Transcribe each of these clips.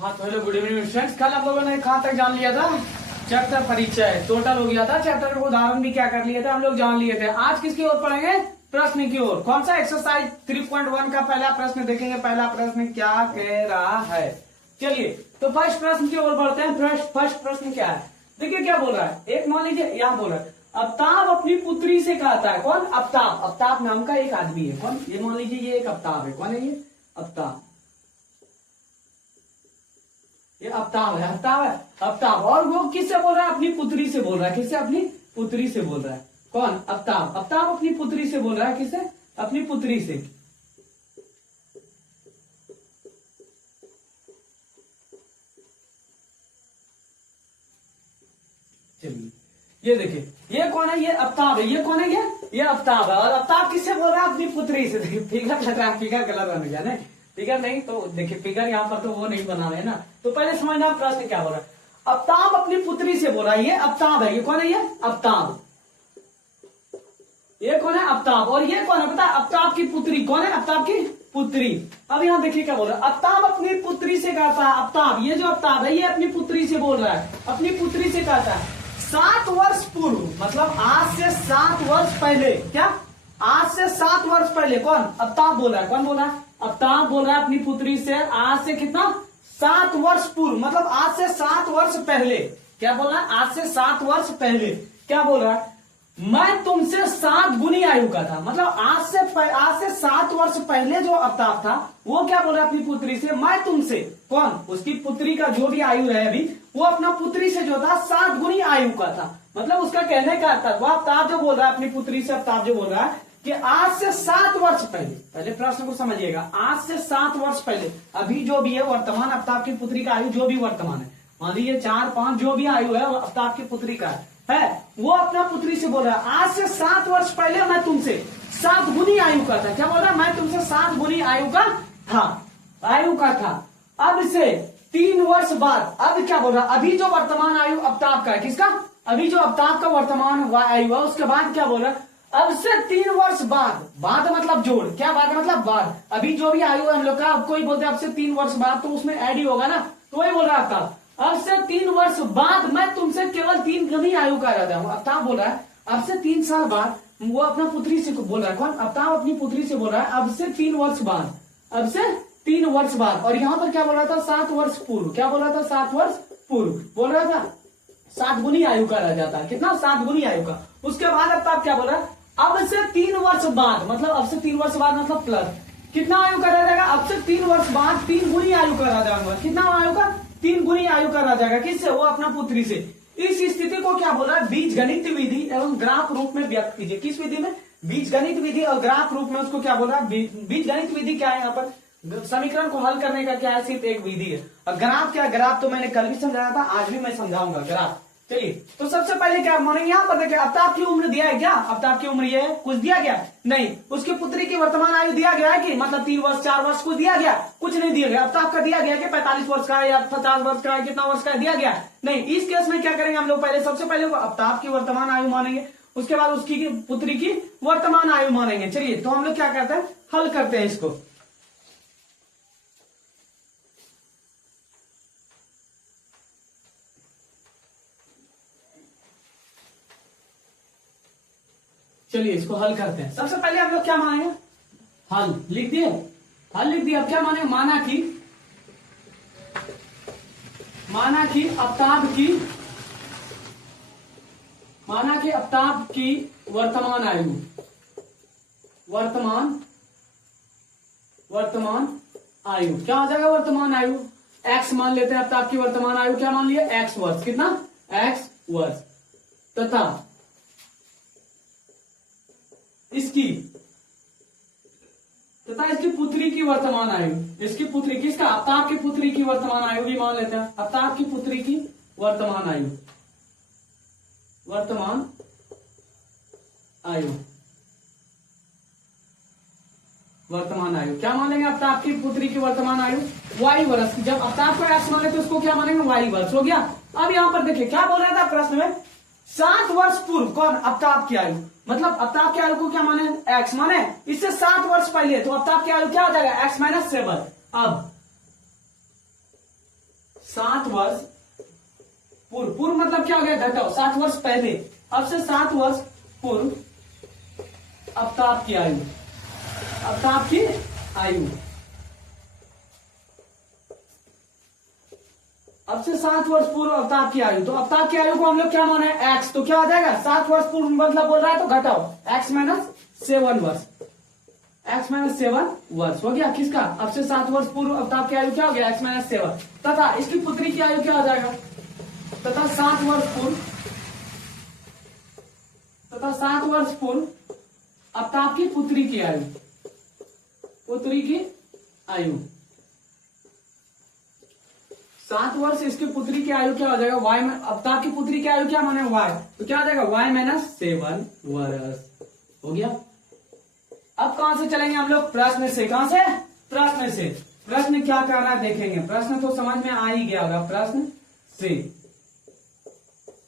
हाँ तो hello good evening friends. कल आप लोगों ने कहाँ तक जान लिया था? चैप्टर परिचय टोटल हो गया था। चैप्टर का उदाहरण भी क्या कर लिए थे हम लोग, जान लिए थे। आज किसकी ओर पढ़ेंगे? प्रश्न की ओर। कौन सा एक्सरसाइज 3.1 का पहला प्रश्न देखेंगे। पहला प्रश्न क्या कह रहा है, चलिए तो फर्स्ट प्रश्न की ओर बढ़ते हैं। फर्स्ट प्रश्न क्या है, देखिए क्या बोल रहा है। एक मान लीजिए यहाँ बोल रहा है, अफ्ताब अपनी पुत्री से कहता है। कौन? अफ्ताब। अफ्ताब नाम का एक आदमी है। कौन? ये मान लीजिए ये एक अफ्ताब है। कौन है ये? अफ्ताब। ये अफ्ताब है। अफ्ताब है, अफ्ताब। और वो किससे बोल रहा है? अपनी पुत्री से बोल रहा है। किससे? अपनी पुत्री से बोल रहा है। कौन? अफ्ताब। अफ्ताब अपनी पुत्री से बोल रहा है। किससे? अपनी पुत्री से। चलिए ये देखिए ये कौन है? ये अफ्ताब है। ये कौन है? ये अफ्ताब है। और अफ्ताब किससे बोल रहा है? अपनी पुत्री से। देखिए फिगर लग रहा है, फिगर गलत बन गया नहीं, फिगर नहीं तो देखिए फिगर यहाँ पर तो वो नहीं बना हुआ है ना। तो पहले समझना प्रश्न क्या हो रहा है। अफ्ताब अपनी पुत्री से बोल रहा है। ये अफ्ताब है। ये कौन है? ये अफ्ताब। ये कौन है? अफ्ताब। और ये कौन है पता? अफ्ताब की पुत्री। कौन है? अफ्ताब की पुत्री। अब यहाँ देखिए क्या बोल रहा है। अफ्ताब अपनी पुत्री से कहता है। अफ्ताब, ये जो अफ्ताब है ये अपनी पुत्री से बोल रहा है। अपनी पुत्री से कहता है 7 वर्ष पूर्व, मतलब आज से 7 वर्ष पहले। क्या? आज से 7 वर्ष पहले। कौन? अफ्ताब बोल रहा है। कौन बोल रहा है? अफ्ताब बोल रहा है अपनी पुत्री से आज से कितना? 7 वर्ष पूर्व, मतलब आज से 7 वर्ष पहले। क्या बोल रहा है? आज से 7 वर्ष पहले। क्या बोल रहा है? मैं तुमसे 7 गुनी आयु का था। मतलब आज से 7 वर्ष पहले जो अफ्ताब था वो क्या बोल रहा है अपनी पुत्री से? मैं तुमसे। कौन? उसकी पुत्री का जो भी आयु रहे अभी, वो अपना पुत्री से जो था 7 गुनी आयु का था। मतलब उसका कहने का अर्थ वो अफ्ताब जो बोल रहा है अपनी पुत्री से, अफ्ताब जो बोल रहा है कि आज से 7 वर्ष पहले, पहले प्रश्न को समझिएगा, आज से 7 वर्ष पहले, अभी जो भी है वर्तमान अफ्ताब की पुत्री का आयु जो भी वर्तमान है, मान लीजिए 4-5 जो भी आयु है अफ्ताब की पुत्री का है, वो अपना पुत्री से बोल रहा है आज से 7 वर्ष पहले मैं तुमसे 7 गुनी आयु का था। क्या बोल रहा है? मैं तुमसे 7 गुनी आयु का था। अब से 3 वर्ष बाद, अब क्या बोल रहा है? अभी जो वर्तमान आयु अफ्ताब का है, किसका? अभी जो अफ्ताब का वर्तमान आयु है, उसके बाद क्या बोल रहा है? अब से 3 वर्ष बाद, बाद मतलब जोड़, क्या बाद मतलब बाद, अभी जो भी आयु है हम लोग का, अब कोई बोलते हैं अब से 3 वर्ष बाद, तो उसमें ऐड ही होगा ना, तो वही बोल रहा है अफ्ताब अब से 3 वर्ष बाद मैं तुमसे केवल 3 गुनी आयु का रहता हूँ। अफ्ताब बोल रहा है अब से 3 साल बाद, वो अपना पुत्री से बोल रहा है। कौन? अफ्ताब अपनी पुत्री से बोल रहा है अब से 3 वर्ष बाद, अब से 3 वर्ष बाद। और यहाँ पर क्या बोल रहा था? 7 वर्ष पूर्व। क्या बोल रहा था? 7 वर्ष पूर्व बोल रहा था 7 गुनी आयु का रह जाता है। कितना? 7 गुनी आयु का। उसके बाद अफ्ताब क्या बोल रहा है? अब से 3 वर्ष बाद, मतलब अब से 3 वर्ष बाद मतलब प्लस कितना आयु का रह जाएगा? अब से 3 वर्ष बाद 3 गुनी आयु का रह जाएगा। कितना आयु का? 3 गुनी आयु का रह जाएगा। किससे? वो अपना पुत्री से। इस स्थिति को क्या बोल रहा है? बीजगणित विधि एवं ग्राफ रूप में व्यक्त कीजिए। किस विधि में? बीजगणित विधि और ग्राफ रूप में। उसको क्या बोल रहा है? बीजगणित विधि क्या है? यहाँ पर समीकरण को हल करने का क्या है? सिर्फ एक विधि है। और ग्राफ क्या? ग्राफ तो मैंने कल भी समझाया था, आज भी मैं समझाऊंगा ग्राफ। चलिए तो सबसे पहले क्या मानेंगे? यहाँ पर देखिए अफ्ताब की उम्र दिया है। क्या अफ्ताब की उम्र ये है? कुछ दिया गया नहीं। उसकी पुत्री की वर्तमान आयु दिया गया है कि मतलब 3 वर्ष 4 वर्ष कुछ दिया गया? कुछ नहीं दिया गया। अफ्ताब का दिया गया कि 45 वर्ष का है या 50 वर्ष का है, कितना वर्ष का है दिया गया नहीं। इस केस में क्या करेंगे हम लोग? पहले सबसे पहले अफ्ताब की वर्तमान आयु मानेंगे, उसके बाद उसकी पुत्री की वर्तमान आयु मानेंगे। चलिए तो हम लोग क्या करते हैं? हल करते हैं इसको। चलिए इसको हल करते हैं। सबसे पहले हम लोग क्या मानेंगे? हल लिख दिए, हल लिख दिया। अब क्या मानेंगे? माना कि अफ्ताब की वर्तमान आयु क्या हो जाएगा? वर्तमान आयु x मान लेते हैं। अफ्ताब की वर्तमान आयु क्या मान लिया? x वर्ष। कितना? x वर्ष। तथा इसकी पुत्री की वर्तमान आयु, इसकी पुत्री, किसका? अफ्ताब की पुत्री की वर्तमान आयु भी मान लेते हैं। अफ्ताब की पुत्री की वर्तमान आयु क्या मानेंगे? अफ्ताब की पुत्री की वर्तमान आयु y वर्ष। जब अफ्ताब को x मान लेते तो उसको क्या मानेंगे? y वर्ष हो गया। अब यहाँ पर देखिए क्या बोल रहा था प्रश्न में? 7 वर्ष पूर्व। कौन? अफ्ताब की आयु, मतलब अफ्ताब की आयु को क्या माने? x माने। इससे 7 वर्ष पहले, तो अफ्ताब की आयु क्या आ जाएगा? x - 7। अब 7 वर्ष पूर्व, पूर्व मतलब क्या हो गया घटाओ, 7 वर्ष पहले, अब से 7 वर्ष पूर्व आफ्ताब की आयु, आफ्ताब की आयु, अब से 7 वर्ष पूर्व आफ्ताब की आयु। तो आफ्ताब की आयु को हम लोग क्या माने एक्स, तो क्या हो जाएगा 7 वर्ष पूर्व मतलब बोल रहा है तो घटाओ एक्स माइनस 7 वर्ष, एक्स माइनस 7 वर्ष हो गया किसका, अब से 7 वर्ष पूर्व आफ्ताब की आयु क्या हो गया एक्स माइनस 7, तथा इसकी पुत्री की आयु क्या हो जाएगा, तथा 7 वर्ष पूर्व, तथा 7 वर्ष पूर्व आफ्ताब की पुत्री की आयु, पुत्री की आयु 7 वर्ष इसकी पुत्री की आयु क्या हो जाएगा वाई, आफ्ताब की पुत्री की आयु क्या माने वाई, तो क्या हो जाएगा वाई माइनस 7 वर्ष हो गया। अब कहां से चलेंगे हम लोग, प्रश्न से, कहां से, प्रश्न से, प्रश्न क्या कर रहा है देखेंगे, प्रश्न तो समझ में आ ही गया होगा, प्रश्न से।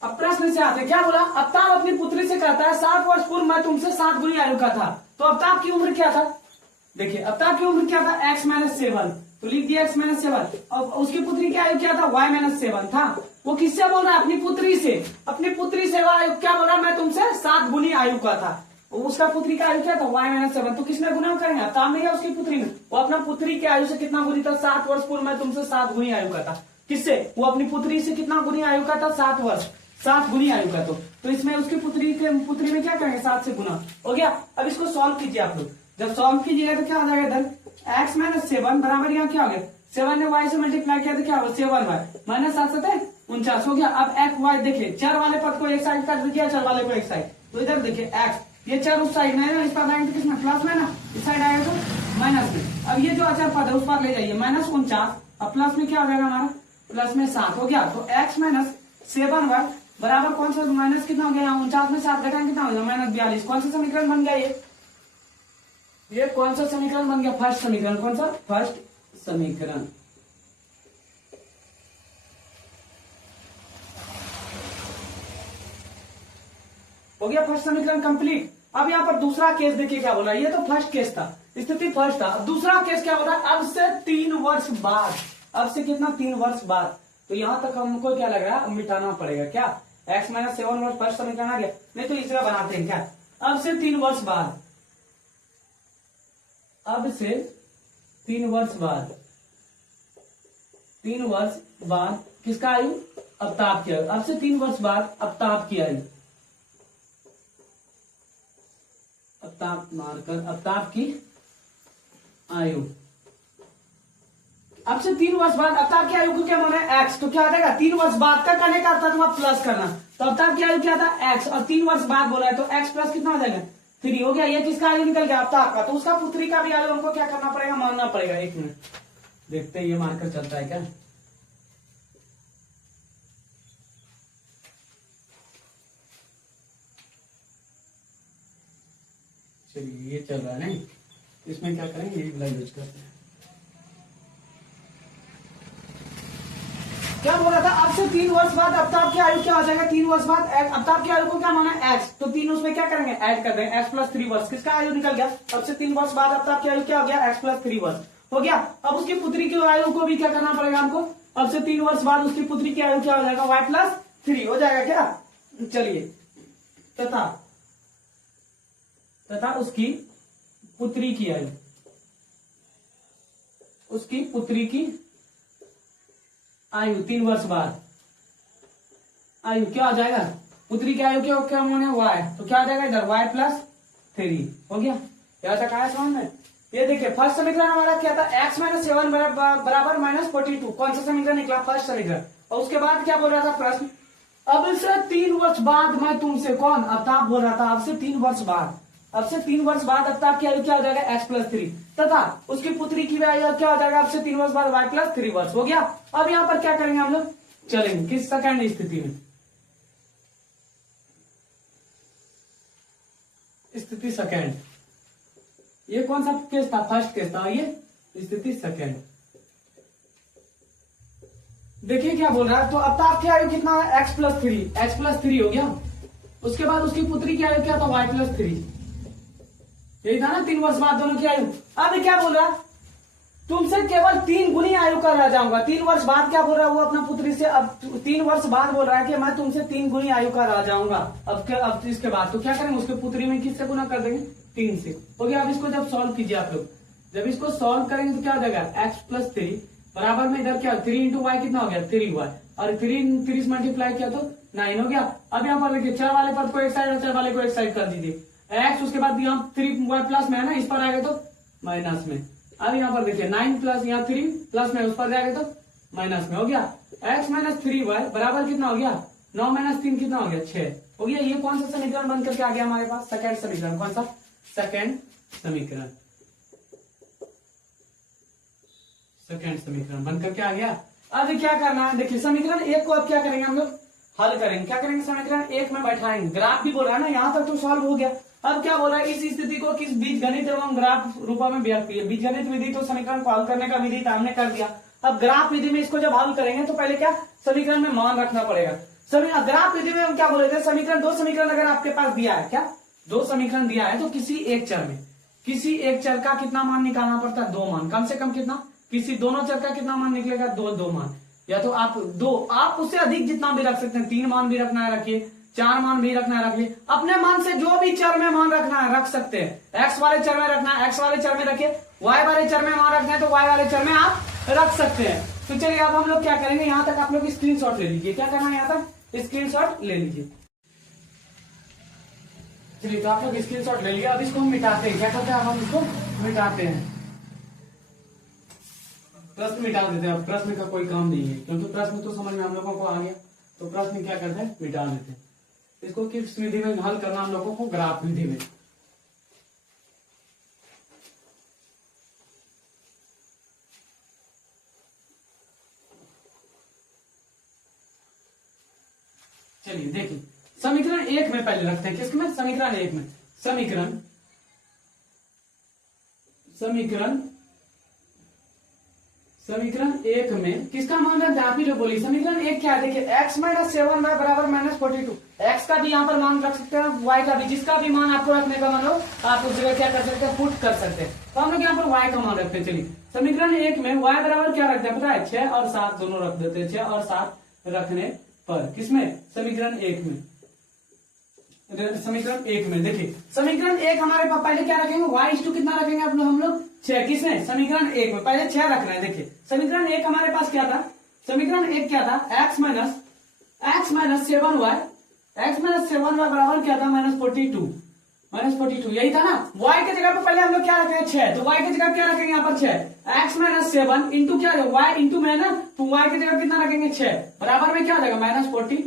अब प्रश्न से आते क्या बोला, आफ्ताब अपनी पुत्री से कहता है 7 वर्ष पूर्व मैं तुमसे 7 गुनी आयु का था, तो आफ्ताब की उम्र क्या था, देखिए आफ्ताब की उम्र क्या था एक्स माइनस 7, तो लिख दिया एक्स माइनस 7, और उसकी पुत्री की आयु क्या था वाई माइनस 7 था, वो किससे बोल रहा है अपनी पुत्री से, अपनी पुत्री से आयु क्या बोल रहा है मैं तुमसे 7 गुनी आयु का था, उसका पुत्री का आयु क्या था वाई माइनस 7, तो किसने गुना करेंगे आफ्ताब में या उसकी पुत्री में, वो अपना पुत्री की आयु से कितना गुनी था 7 वर्ष पूर्व मैं तुमसे 7 गुनी आयु का था, किससे, वो अपनी पुत्री से कितना गुनी आयु का था 7 वर्ष, 7 गुनी आयु का, तो इसमें उसकी पुत्री में क्या करेंगे 7 से गुना हो गया। अब इसको सॉल्व कीजिए आप लोग, जब सॉल्व कीजिएगा तो क्या हो जाएगा इधर एक्स माइनस 7 बराबर यहाँ क्या हो गया 7 ने वाई से मल्टीप्लाई किया तो क्या होगा 7 वाई माइनस 7 49 हो गया। अब एक्स वाई देखिए चर वाले पद को एक साइड कर दीजिए, चर वाले को एक साइड, तो इधर देखिए एक्स ये चर उस साइड में है ना, इस पर आएंगे किसमें प्लस में ना, इस साइड आएगा तो माइनस में। अब ये जो अचर पद है उस पर ले जाइए माइनस 49, अब प्लस में क्या हो जाएगा हमारा प्लस में 7 हो गया। तो एक्स माइनस 7 वाई बराबर कौन सा माइनस कितना हो गया 49 में 7 घटाएं कितना हो गया माइनस 42। कौन सा समीकरण बन गया ये कौन सा समीकरण बन गया फर्स्ट समीकरण, कौन सा फर्स्ट समीकरण। हो गया फर्स्ट समीकरण कंप्लीट। अब यहाँ पर दूसरा केस देखिए क्या बोला, ये तो फर्स्ट केस था, स्थिति फर्स्ट था। अब दूसरा केस क्या बोला, अब से 3 वर्ष बाद, अब से कितना 3 वर्ष बाद, तो यहां तक हमको क्या लग रहा है मिटाना पड़ेगा क्या, एक्स माइनस 7 वर्ष फर्स्ट समीकरण आ गया, नहीं तो इसका बनाते हैं क्या, अब से 3 वर्ष बाद, अब से 3 वर्ष बाद, 3 वर्ष बाद किसका आयु आफ्ताब की आयु, अब से 3 वर्ष बाद आफ्ताब की आयु, आफ्ताब मारकर आफ्ताब की आयु, अब से 3 वर्ष बाद आफ्ताब की आयु को क्या माना है एक्स, तो क्या आ जाएगा 3 वर्ष बाद का करने का अर्थात वहां प्लस करना, तो आफ्ताब की आयु क्या था एक्स और 3 वर्ष बाद बोला है तो एक्स प्लस कितना हो जाएगा 3 हो गया। ये किसका आयु निकल गया आफ्ताब का, तो उसका पुत्री का भी आयु हमको क्या करना पड़ेगा मानना पड़ेगा। एक मिनट देखते हैं ये मार्कर चलता है क्या, चलिए ये चल रहा है नहीं, इसमें क्या करेंगे ये वाला यूज करते हैं। क्या बोला था, अब से 3 वर्ष बाद आफ्ताब की आयु क्या हो जाएगा, 3 वर्ष बाद आफ्ताब की आयु को क्या माना है एक्स, तो 3 उसमें क्या करेंगे ऐड कर देंगे, एक्स प्लस 3 वर्ष किसका आयु निकल गया, अब से 3 वर्ष बाद आफ्ताब की आयु क्या हो गया एक्स प्लस 3 वर्ष हो गया। अब उसकी पुत्री की आयु को भी क्या करना पड़ेगा हमको, अब से 3 वर्ष बाद उसकी पुत्री की आयु क्या हो जाएगा वाई प्लस 3 हो जाएगा क्या। चलिए तथा उसकी पुत्री की आयु, उसकी पुत्री की आयु 3 वर्ष बाद आयु क्या हो जाएगा, पुत्री की आयु क्या माने वाई, तो क्या आ जाएगा इधर वाई प्लस 3 हो गया। क्या तक आया समझ में, ये देखिए फर्स्ट समीकरण हमारा क्या था एक्स माइनस 7 बराबर माइनस 42, कौन सा समीकरण निकला फर्स्ट समीकरण। और उसके बाद क्या बोल रहा था प्रश्न, अब से 3 वर्ष बाद मैं तुमसे, कौन आफ्ताब बोल रहा था, अब से 3 वर्ष बाद, अब से 3 वर्ष बाद आफ्ताब की आयु क्या हो जाएगा एक्स प्लस 3 तथा उसकी पुत्री की आयु क्या हो जाएगा अब से 3 वर्ष बाद वाई प्लस 3 वर्ष हो गया। अब यहाँ पर क्या करेंगे हम लोग, चलेंगे किस सेकंड स्थिति में, स्थिति सेकंड, ये कौन सा केस था फर्स्ट केस था, ये स्थिति सेकंड। देखिए क्या बोल रहा है, तो आफ्ताब की आयु कितना है एक्स प्लस 3 हो गया। उसके बाद उसकी पुत्री की आयु क्या था वाई प्लस 3, यही था ना 3 वर्ष बाद दोनों की आयु। अब क्या बोल रहा है, तुमसे केवल 3 गुनी आयु का रह जाऊंगा। 3 वर्ष बाद क्या बोल रहा है वो अपना पुत्री से, अब 3 वर्ष बाद बोल रहा है कि मैं तुमसे 3 गुनी आयु का रह जाऊंगा। अब इसके बाद तो क्या करेंगे, उसके पुत्री में किससे गुना कर देंगे, 3 से। हो गया। अब इसको जब सॉल्व कीजिए आप लोग, जब इसको सॉल्व करेंगे तो क्या हो जाएगा, x+3 बराबर में इधर क्या 3 इंटू वाई कितना हो गया 3y, और 3 से मल्टीप्लाई किया तो 9 हो गया। अब यहाँ पर देखिए चर वाले पद को एक साइड और चर वाले को एक साइड कर दीजिए, x उसके बाद यहाँ 3y प्लस में है ना, इस पर आएगा तो माइनस में। अब यहाँ पर देखिए 9 प्लस यहाँ 3 प्लस में, उस पर जाएगा तो माइनस में। हो गया। x माइनस 3y बराबर कितना हो गया, 9 माइनस 3 कितना हो गया 6 हो गया। ये कौन सा समीकरण बन करके आ गया हमारे पास, सेकंड समीकरण। कौन सा, सेकंड समीकरण, सेकंड समीकरण बन करके आ गया। अब क्या करना है, देखिए समीकरण 1 को अब क्या करेंगे हम लोग, हल करेंगे। क्या करेंगे, समीकरण 1 में बैठाएंगे। ग्राफ भी बोल रहा है ना, यहाँ तक तो सॉल्व हो गया। अब क्या बोला, इस स्थिति को किस बीजगणित एवं ग्राफ रूप में व्यक्त किया। बीजगणित विधि तो समीकरण को हल करने का विधि हमने कर दिया। अब ग्राफ विधि में इसको जब हल करेंगे तो पहले क्या समीकरण में मान रखना पड़ेगा। ग्राफ विधि में हम क्या बोले थे, समीकरण 2 समीकरण अगर आपके पास दिया है, क्या 2 समीकरण दिया है, तो किसी एक चर में, किसी एक चर का कितना मान निकालना पड़ता है, 2 मान, कम से कम कितना, किसी दोनों चर का कितना मान निकलेगा, 2 मान। या तो आप उससे अधिक जितना भी रख सकते हैं, 3 मान भी रखना है रखिए, 4 मान भी रखना है रखिए, अपने मन से जो भी चर में मान रखना है रख सकते हैं। एक्स वाले चर में रखना है एक्स वाले चर में रखिए, वाई वाले चर में मान रखना है तो वाई वाले चर में आप रख सकते हैं। तो चलिए अब हम लोग क्या करेंगे, यहाँ तक आप लोग स्क्रीनशॉट ले लीजिए। क्या करना है, यहाँ तक स्क्रीनशॉट ले लीजिए। चलिए तो आप लोग स्क्रीनशॉट ले लिया। अब इसको हम मिटाते हैं। क्या करते हैं, हम इसको मिटाते हैं, प्रश्न मिटा देते हैं। अब प्रश्न का कोई काम नहीं है, क्योंकि प्रश्न तो समझ में हम लोगों को आ गया, तो प्रश्न क्या करते हैं, मिटा देते हैं। इसको किस विधि में हल करना हम लोगों को, ग्राफ विधि में। चलिए देखिए समीकरण 1 में पहले रखते हैं। किसमें, समीकरण 1 में। समीकरण समीकरण 1 में किसका मान रखते हैं, आप ही लोग बोलिए। समीकरण 1 क्या है, देखिए x माइनस 7y बराबर माइनस 42। x का भी यहाँ पर मान रख सकते हैं, y का भी, जिसका भी मान आपको रखने का मन हो आप उस जगह क्या कर सकते हैं, पुट कर सकते हैं। तो हम लोग यहाँ पर y का मान रखते हैं। चलिए समीकरण 1 में y बराबर क्या रखते हैं पता है, 6 और 7 दोनों रख देते हैं। 6 और 7 रखने पर, किसमें, समीकरण 1 में। समीकरण 1 में देखिए समीकरण 1 हमारे पास पहले क्या रखेंगे, y कितना रखेंगे आप लोग, हम लोग 6। किसमें, समीकरण 1 में पहले 6 रखना है। देखिए समीकरण 1 हमारे पास क्या था, समीकरण 1 क्या था, x minus 7y, x minus 7y बराबर क्या था, -42 यही था ना। y के जगह पे पहले हम लोग क्या रखेंगे, 6, तो y की जगह क्या रखेंगे यहाँ पर 6, x माइनस 7 इंटू क्या है, y इंटू में है ना, तो y की जगह कितना रखेंगे 6, बराबर में क्या हो जाएगा -42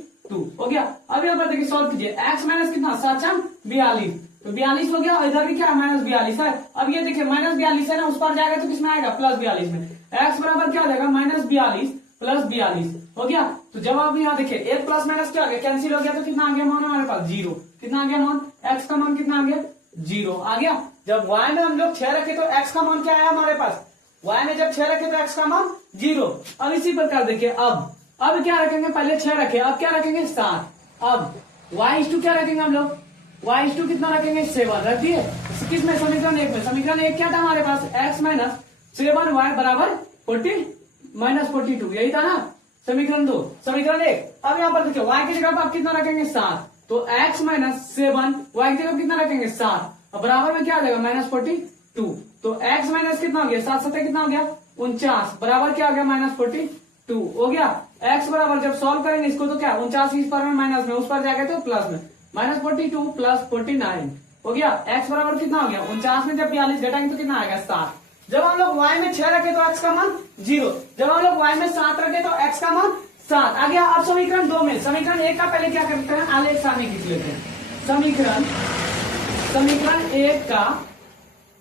हो गया। अब यहाँ पर देखिए सॉल्व कीजिए, x माइनस कितना 7 42, तो 42 हो गया, और इधर भी क्या -42 है। अब ये देखिए -42 है ना, उस पर जाएगा तो किसमें आएगा, +42 में। x बराबर क्या हो जाएगा, -42 + 42 हो गया। तो जब आप यहाँ देखिए 1 प्लस माइनस क्या हो गया, कैंसिल हो गया, तो कितना आ गया मान हमारे पास 0। कितना आ गया मान, x का मान कितना आ गया, 0 आ गया। जब y में हम लोग 6 रखे तो x का मान क्या आया हमारे पास, y में जब 6 रखे तो x का मान 0। अब इसी प्रकार देखिए अब क्या रखेंगे, पहले 6 रखे, अब क्या रखेंगे 7। अब y क्या रखेंगे हम लोग, y कितना रखेंगे 7 रखिए। किसमें, समीकरण 1 में। समीकरण 1 क्या था हमारे पास, x माइनस 7y बराबर -42 यही था ना, समीकरण 2। समीकरण 1 अब यहाँ पर देखिए y की जगह पर आप कितना रखेंगे 7, तो x माइनस 7 y की जगह कितना रखेंगे 7, अब बराबर में क्या आ जाएगा -42, तो x माइनस कितना हो गया 7 7 कितना हो गया 49, बराबर क्या हो गया -42 हो गया। x बराबर जब सॉल्व करेंगे इसको तो क्या 49 इस पर में माइनस में, उस पर जाएगा तो प्लस में, -42 + 49 हो गया। x बराबर कितना हो गया 49 में जब 42 घटाएंगे तो कितना आएगा 7। जब हम लोग y में 6 रखे तो x का मान 0, जब हम लोग y में 7 रखे तो x का मान 7 आ गया। अब समीकरण 2 में, समीकरण 1 का पहले क्या करते हैं, आलेख सारणी खींच लेते हैं। समीकरण 1 का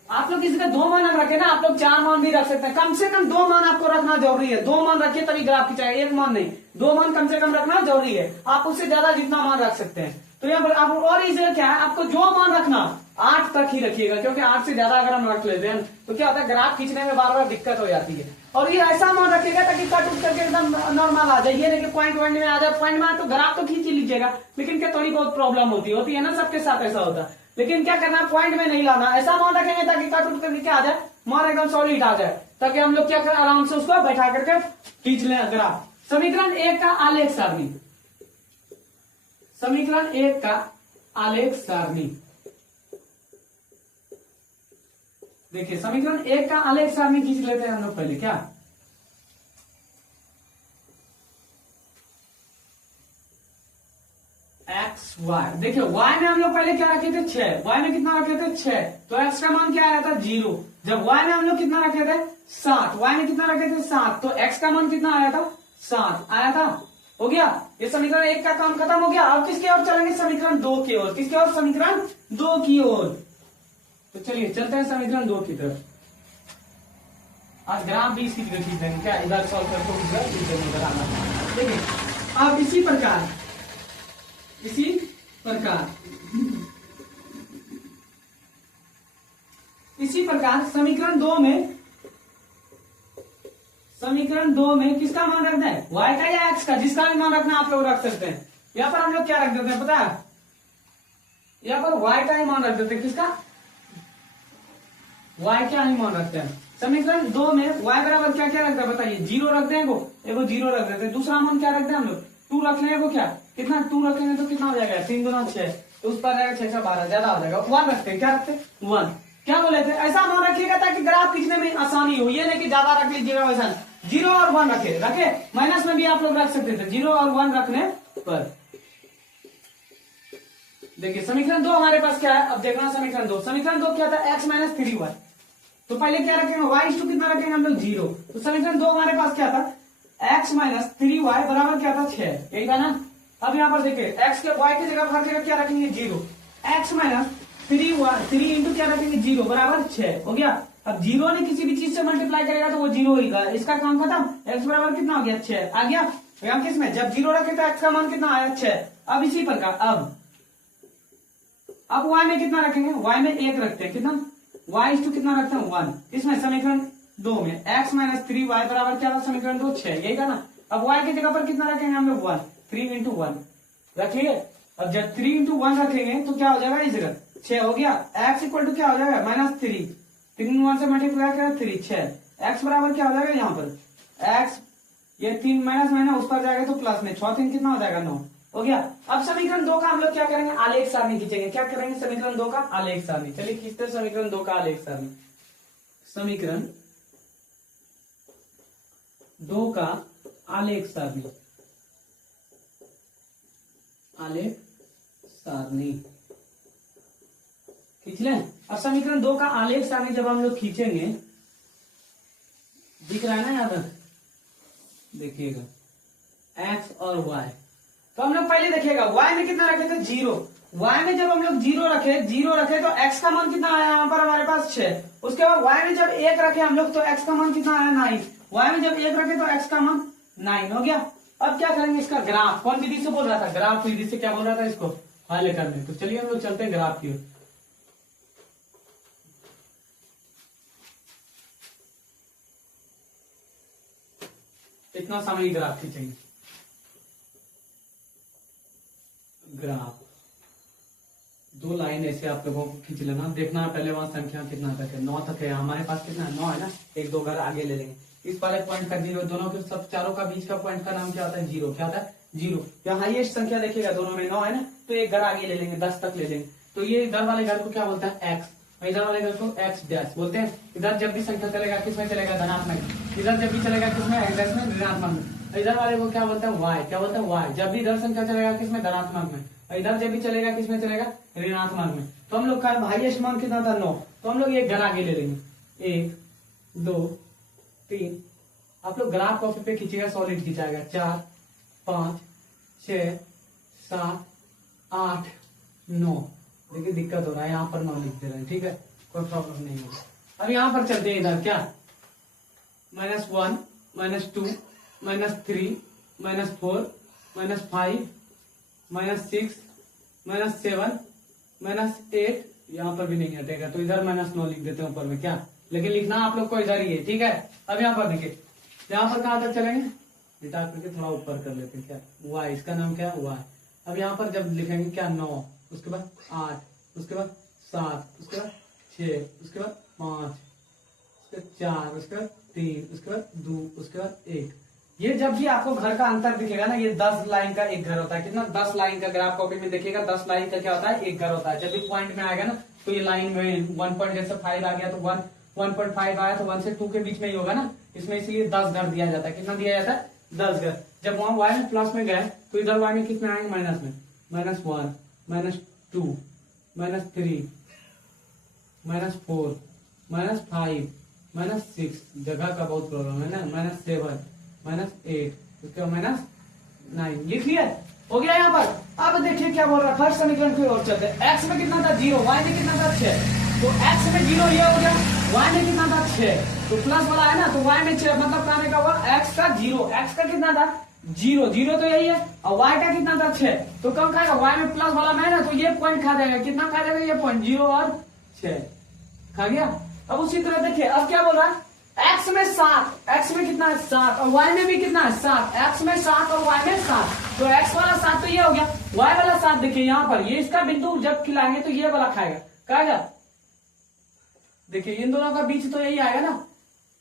आप लोग किसी का 2 मान रखे ना, आप लोग 4 मान भी रख सकते हैं, कम से कम 2 मान आपको रखना जरूरी है। 2 मान रखिए तभी ग्राफ खिंचाएगा, 1 मान नहीं, 2 मान कम से कम रखना जरूरी है। आप उससे ज्यादा जितना मान रख सकते हैं। तो यहाँ पर आप और इसे क्या है, आपको जो मान रखना 8 तक ही रखिएगा, क्योंकि 8 से ज्यादा अगर हम रख लेते हैं तो क्या होता है, ग्राफ खींचने में बार बार दिक्कत हो जाती है। और ये ऐसा मान रखिएगा ताकि कट उठ करके एकदम नॉर्मल आ जाए, ये नहीं कि पॉइंट में आ जाए। पॉइंट में तो ग्राफ तो खींच ही लीजिएगा, लेकिन क्या थोड़ी बहुत प्रॉब्लम होती है ना, सबके साथ ऐसा होता है। लेकिन क्या करना, पॉइंट में नहीं लाना, ऐसा मान रखेंगे ताकि कट उठ करके क्या आ जाए, मान एकदम सॉलिड आ जाए, ताकि हम लोग क्या करें, आराम से उसको बैठा करके खींच लें ग्राफ। समीकरण 1 का आलेख सारणी, समीकरण 1 का आलेख सारणी। देखिए समीकरण 1 का आलेख सारणी खींच लेते हैं हम लोग पहले। क्या एक्स वाई, देखिए वाई में हम लोग पहले क्या रखे थे 6, वाई में कितना रखे थे 6, तो एक्स का मान क्या आया था 0। जब वाई में हम लोग कितना रखे थे 7, वाई में कितना रखे थे 7, तो एक्स का मान कितना आया था 7 आया था। हो गया, ये समीकरण 1 का काम खत्म हो गया। अब किसके ओर चलेंगे, समीकरण 2 की ओर। किसके ओर, समीकरण 2 की ओर। तो चलिए चलते हैं समीकरण 2 की तरफ। आज ग्राफ भी इसी तरह खींच देंगे, क्या इधर सॉल्व करके उधर आना। देखिए अब इसी प्रकार समीकरण 2 में किसका मान रखना है, y का या x का, जिसका भी मान रखना है आप लोग रख सकते हैं। यहाँ पर हम लोग क्या रख देते हैं पता है, यहाँ पर y का ही मान रख देते हैं। किसका, y का ही मान रखते हैं। समीकरण 2 में y बराबर क्या क्या रखते हैं बताइए, 0 रख दें, एगो 0 रख देते हैं। दूसरा मान क्या रखते हैं हम लोग, 2 रख लेंगे। वो क्या, कितना 2 रखेंगे तो कितना हो जाएगा, 3 गुना 6, तो उस पर रहेगा 6 से 12, ज्यादा हो जाएगा। 1 रखते हैं, क्या रखते हैं 1। क्या बोले थे, ऐसा मान रखिएगा ताकि ग्राफ खींचने में आसानी हो, ये नहीं कि ज्यादा रख लीजिएगा वैसा। 0 और 1 रखे माइनस में भी आप लोग रख सकते थे, 0 और 1 रखने पर। देखिए समीकरण 2 हमारे पास क्या है, अब देखना समीकरण 2 क्या था, x माइनस 3y। तो पहले क्या रखेंगे, y टू कितना रखेंगे हम लोग 0। तो समीकरण 2 हमारे पास क्या था, x माइनस 3y बराबर क्या था 6, यही था ना। अब यहाँ पर देखिए x के y की जगह हर जगह क्या रखेंगे 0, x माइनस 3 इंटू क्या रखेंगे 0 बराबर 6। हो गया। अब 0 ने किसी भी चीज से मल्टीप्लाई करेगा तो वो 0 होगा, इसका काम खत्म। x बराबर कितना हो गया 6 आ गया। हम किसमें, जब 0 रखे तो x का मान कितना आया 6। अब इसी प्रकार अब y में कितना रखेंगे, y में 1 रखते हैं, कितना y टू कितना रखते हैं 1। इसमें समीकरण 2 में x माइनस 3y बराबर क्या था, समीकरण 2 6, यही था ना। अब y की जगह पर कितना रखेंगे हम लोग 1, 3 इंटू 1 रख लिए। अब जब 3 इंटू 1 रखेंगे तो क्या हो जाएगा, इस जगह 6 हो गया। x इक्वल टू क्या हो जाएगा माइनस 3, 1 से मल्टीप्लाई करें 3 6, x बराबर क्या हो जाएगा यहाँ पर x, ये 3 माइनस माइनस उस पर जाएगा तो प्लस में 6 3 कितना हो जाएगा 9 हो गया। अब समीकरण 2 का हम लोग क्या करेंगे, आलेख सारणी खींचेंगे। क्या करेंगे, समीकरण 2 का आलेख सारणी। चलिए खींचते हैं समीकरण 2 का आलेख सारणी। समीकरण 2 का आलेख सारणी, आलेख सारणी खींच लें। अब समीकरण 2 का आलेख सारणी जब हम लोग खींचेंगे, दिख रहा है ना यहाँ पर, देखिएगा x और y। तो हम लोग पहले देखिएगा y में कितना रखे थे 0, y में जब हम लोग 0 रखे तो x का मान कितना आया यहाँ पर हमारे पास 6। उसके बाद y में जब 1 रखे हम लोग तो x का मान कितना आया 9, y में जब 1 रखे तो x का मान 9 हो गया। अब क्या करेंगे, इसका ग्राफ, कौन विधि से बोल रहा था, ग्राफ विधि से क्या बोल रहा था, इसको हल करने। तो चलिए हम लोग चलते हैं ग्राफ की ओर। इतना समय ग्राफ खींचेंगे। ग्राफ 2 लाइन ऐसे आप लोगों को खींच लेना, देखना पहले वहां संख्या कितना तक है, 9 तक है। हमारे पास कितना 9 है ना, 1 2 घर आगे ले लेंगे। इस वाले पॉइंट का 0, दोनों के सब चारों का बीच का पॉइंट का नाम क्या होता है 0, क्या होता है 0। यहाँ हाईएस्ट संख्या देखिएगा दोनों में 9 है ना, तो 1 घर आगे ले लेंगे, 10 तक ले लेंगे। तो ये इधर वाले घर को क्या बोलता है x, इधर वाले घर को x डैश बोलते हैं। इधर जब भी संख्या चलेगा किसमें चलेगा, धनात्मक। इधर जब भी चलेगा किसमें, x डैश में, ऋणात्मक में। इधर वाले को क्या बोलता है y, क्या बोलता है y। जब भी इधर संख्या चलेगा किसमें, धनात्मक में, इधर जब भी चलेगा किसमें चलेगा, ऋणात्मक में। तो हम लोग का हाईएस्ट मान कितना था 9, तो हम लोग 1 घर आगे ले लेंगे, 1 2 3। आप लोग ग्राफ कॉपी पे खींचेगा, सॉलिड खींचाएगा, 4 5 6 7 8 9। देखिए दिक्कत हो रहा है, यहाँ पर 9 लिख दे रहे हैं, ठीक है, कोई प्रॉब्लम नहीं होगा। अब यहाँ पर चलते हैं इधर, क्या -1 -2 -3 -4 -5 -6 -7 -8, यहाँ पर भी नहीं हटेगा तो इधर -9 लिख देते हैं ऊपर में, क्या, लेकिन लिखना आप लोग को इधर ही है, ठीक है। अब यहाँ पर देखिए, यहाँ पर कहाँ तक चलेंगे, लिटा करके थोड़ा ऊपर कर लेते हैं, क्या y, इसका नाम क्या है y। अब यहाँ पर जब लिखेंगे क्या 9, उसके बाद 8, उसके बाद 7, उसके बाद 6, उसके बाद 5, उसके बाद 4, उसके बाद 3, उसके बाद 2, उसके बाद 1। ये जब भी आपको घर का अंतर दिखेगा ना, ये 10 लाइन का एक घर होता है। कितना? 10 लाइन का। ग्राफ कॉपी में देखिएगा 10 लाइन का क्या होता है? एक घर होता है। जब भी पॉइंट में आएगा ना, तो ये लाइन में 1.5 आ गया तो 1.5 आया तो 1 से 2 के बीच में ही होगा ना, इसमें इसलिए 10 घर दिया जाता है। कितना दिया जाता है? 10 घर। जब वहां y में प्लस में गए तो इधर y में कितने आएंगे? माइनस में। -1, -2, -3, -4, -5, -6, जगह का बहुत प्रॉब्लम है ना, -7, -8, उसके बाद -9। ये क्लियर हो गया यहाँ पर। अब देखिए क्या बोल रहा है, फर्स्ट समीकरण की ओर चलते हैं। x में कितना था? 0, y में कितना था? 6। तो x में 0 ये हो गया, y में कितना था? 6। तो प्लस वाला है ना, तो y में 6 मतलब कहने का हुआ x का 0। x का कितना था? 0, 0 तो यही है। और y का कितना था? 6। तो कम खाएगा? y में प्लस वाला में है ना, तो ये पॉइंट खा जाएगा। कितना खा जाएगा? ये पॉइंट 0 और 6 खा गया। अब उसी तरह देखिए, अब क्या बोल रहा है? x में 7, x में कितना है? 7, और y में भी कितना है? 7। x में 7 और y में 7, तो x वाला 7 तो ये हो गया, y वाला 7 देखिए यहाँ पर, ये इसका बिंदु जब खिलाएंगे तो ये वाला खाएगा, खाएगा। देखिए इन दोनों का बीच तो यही आएगा ना।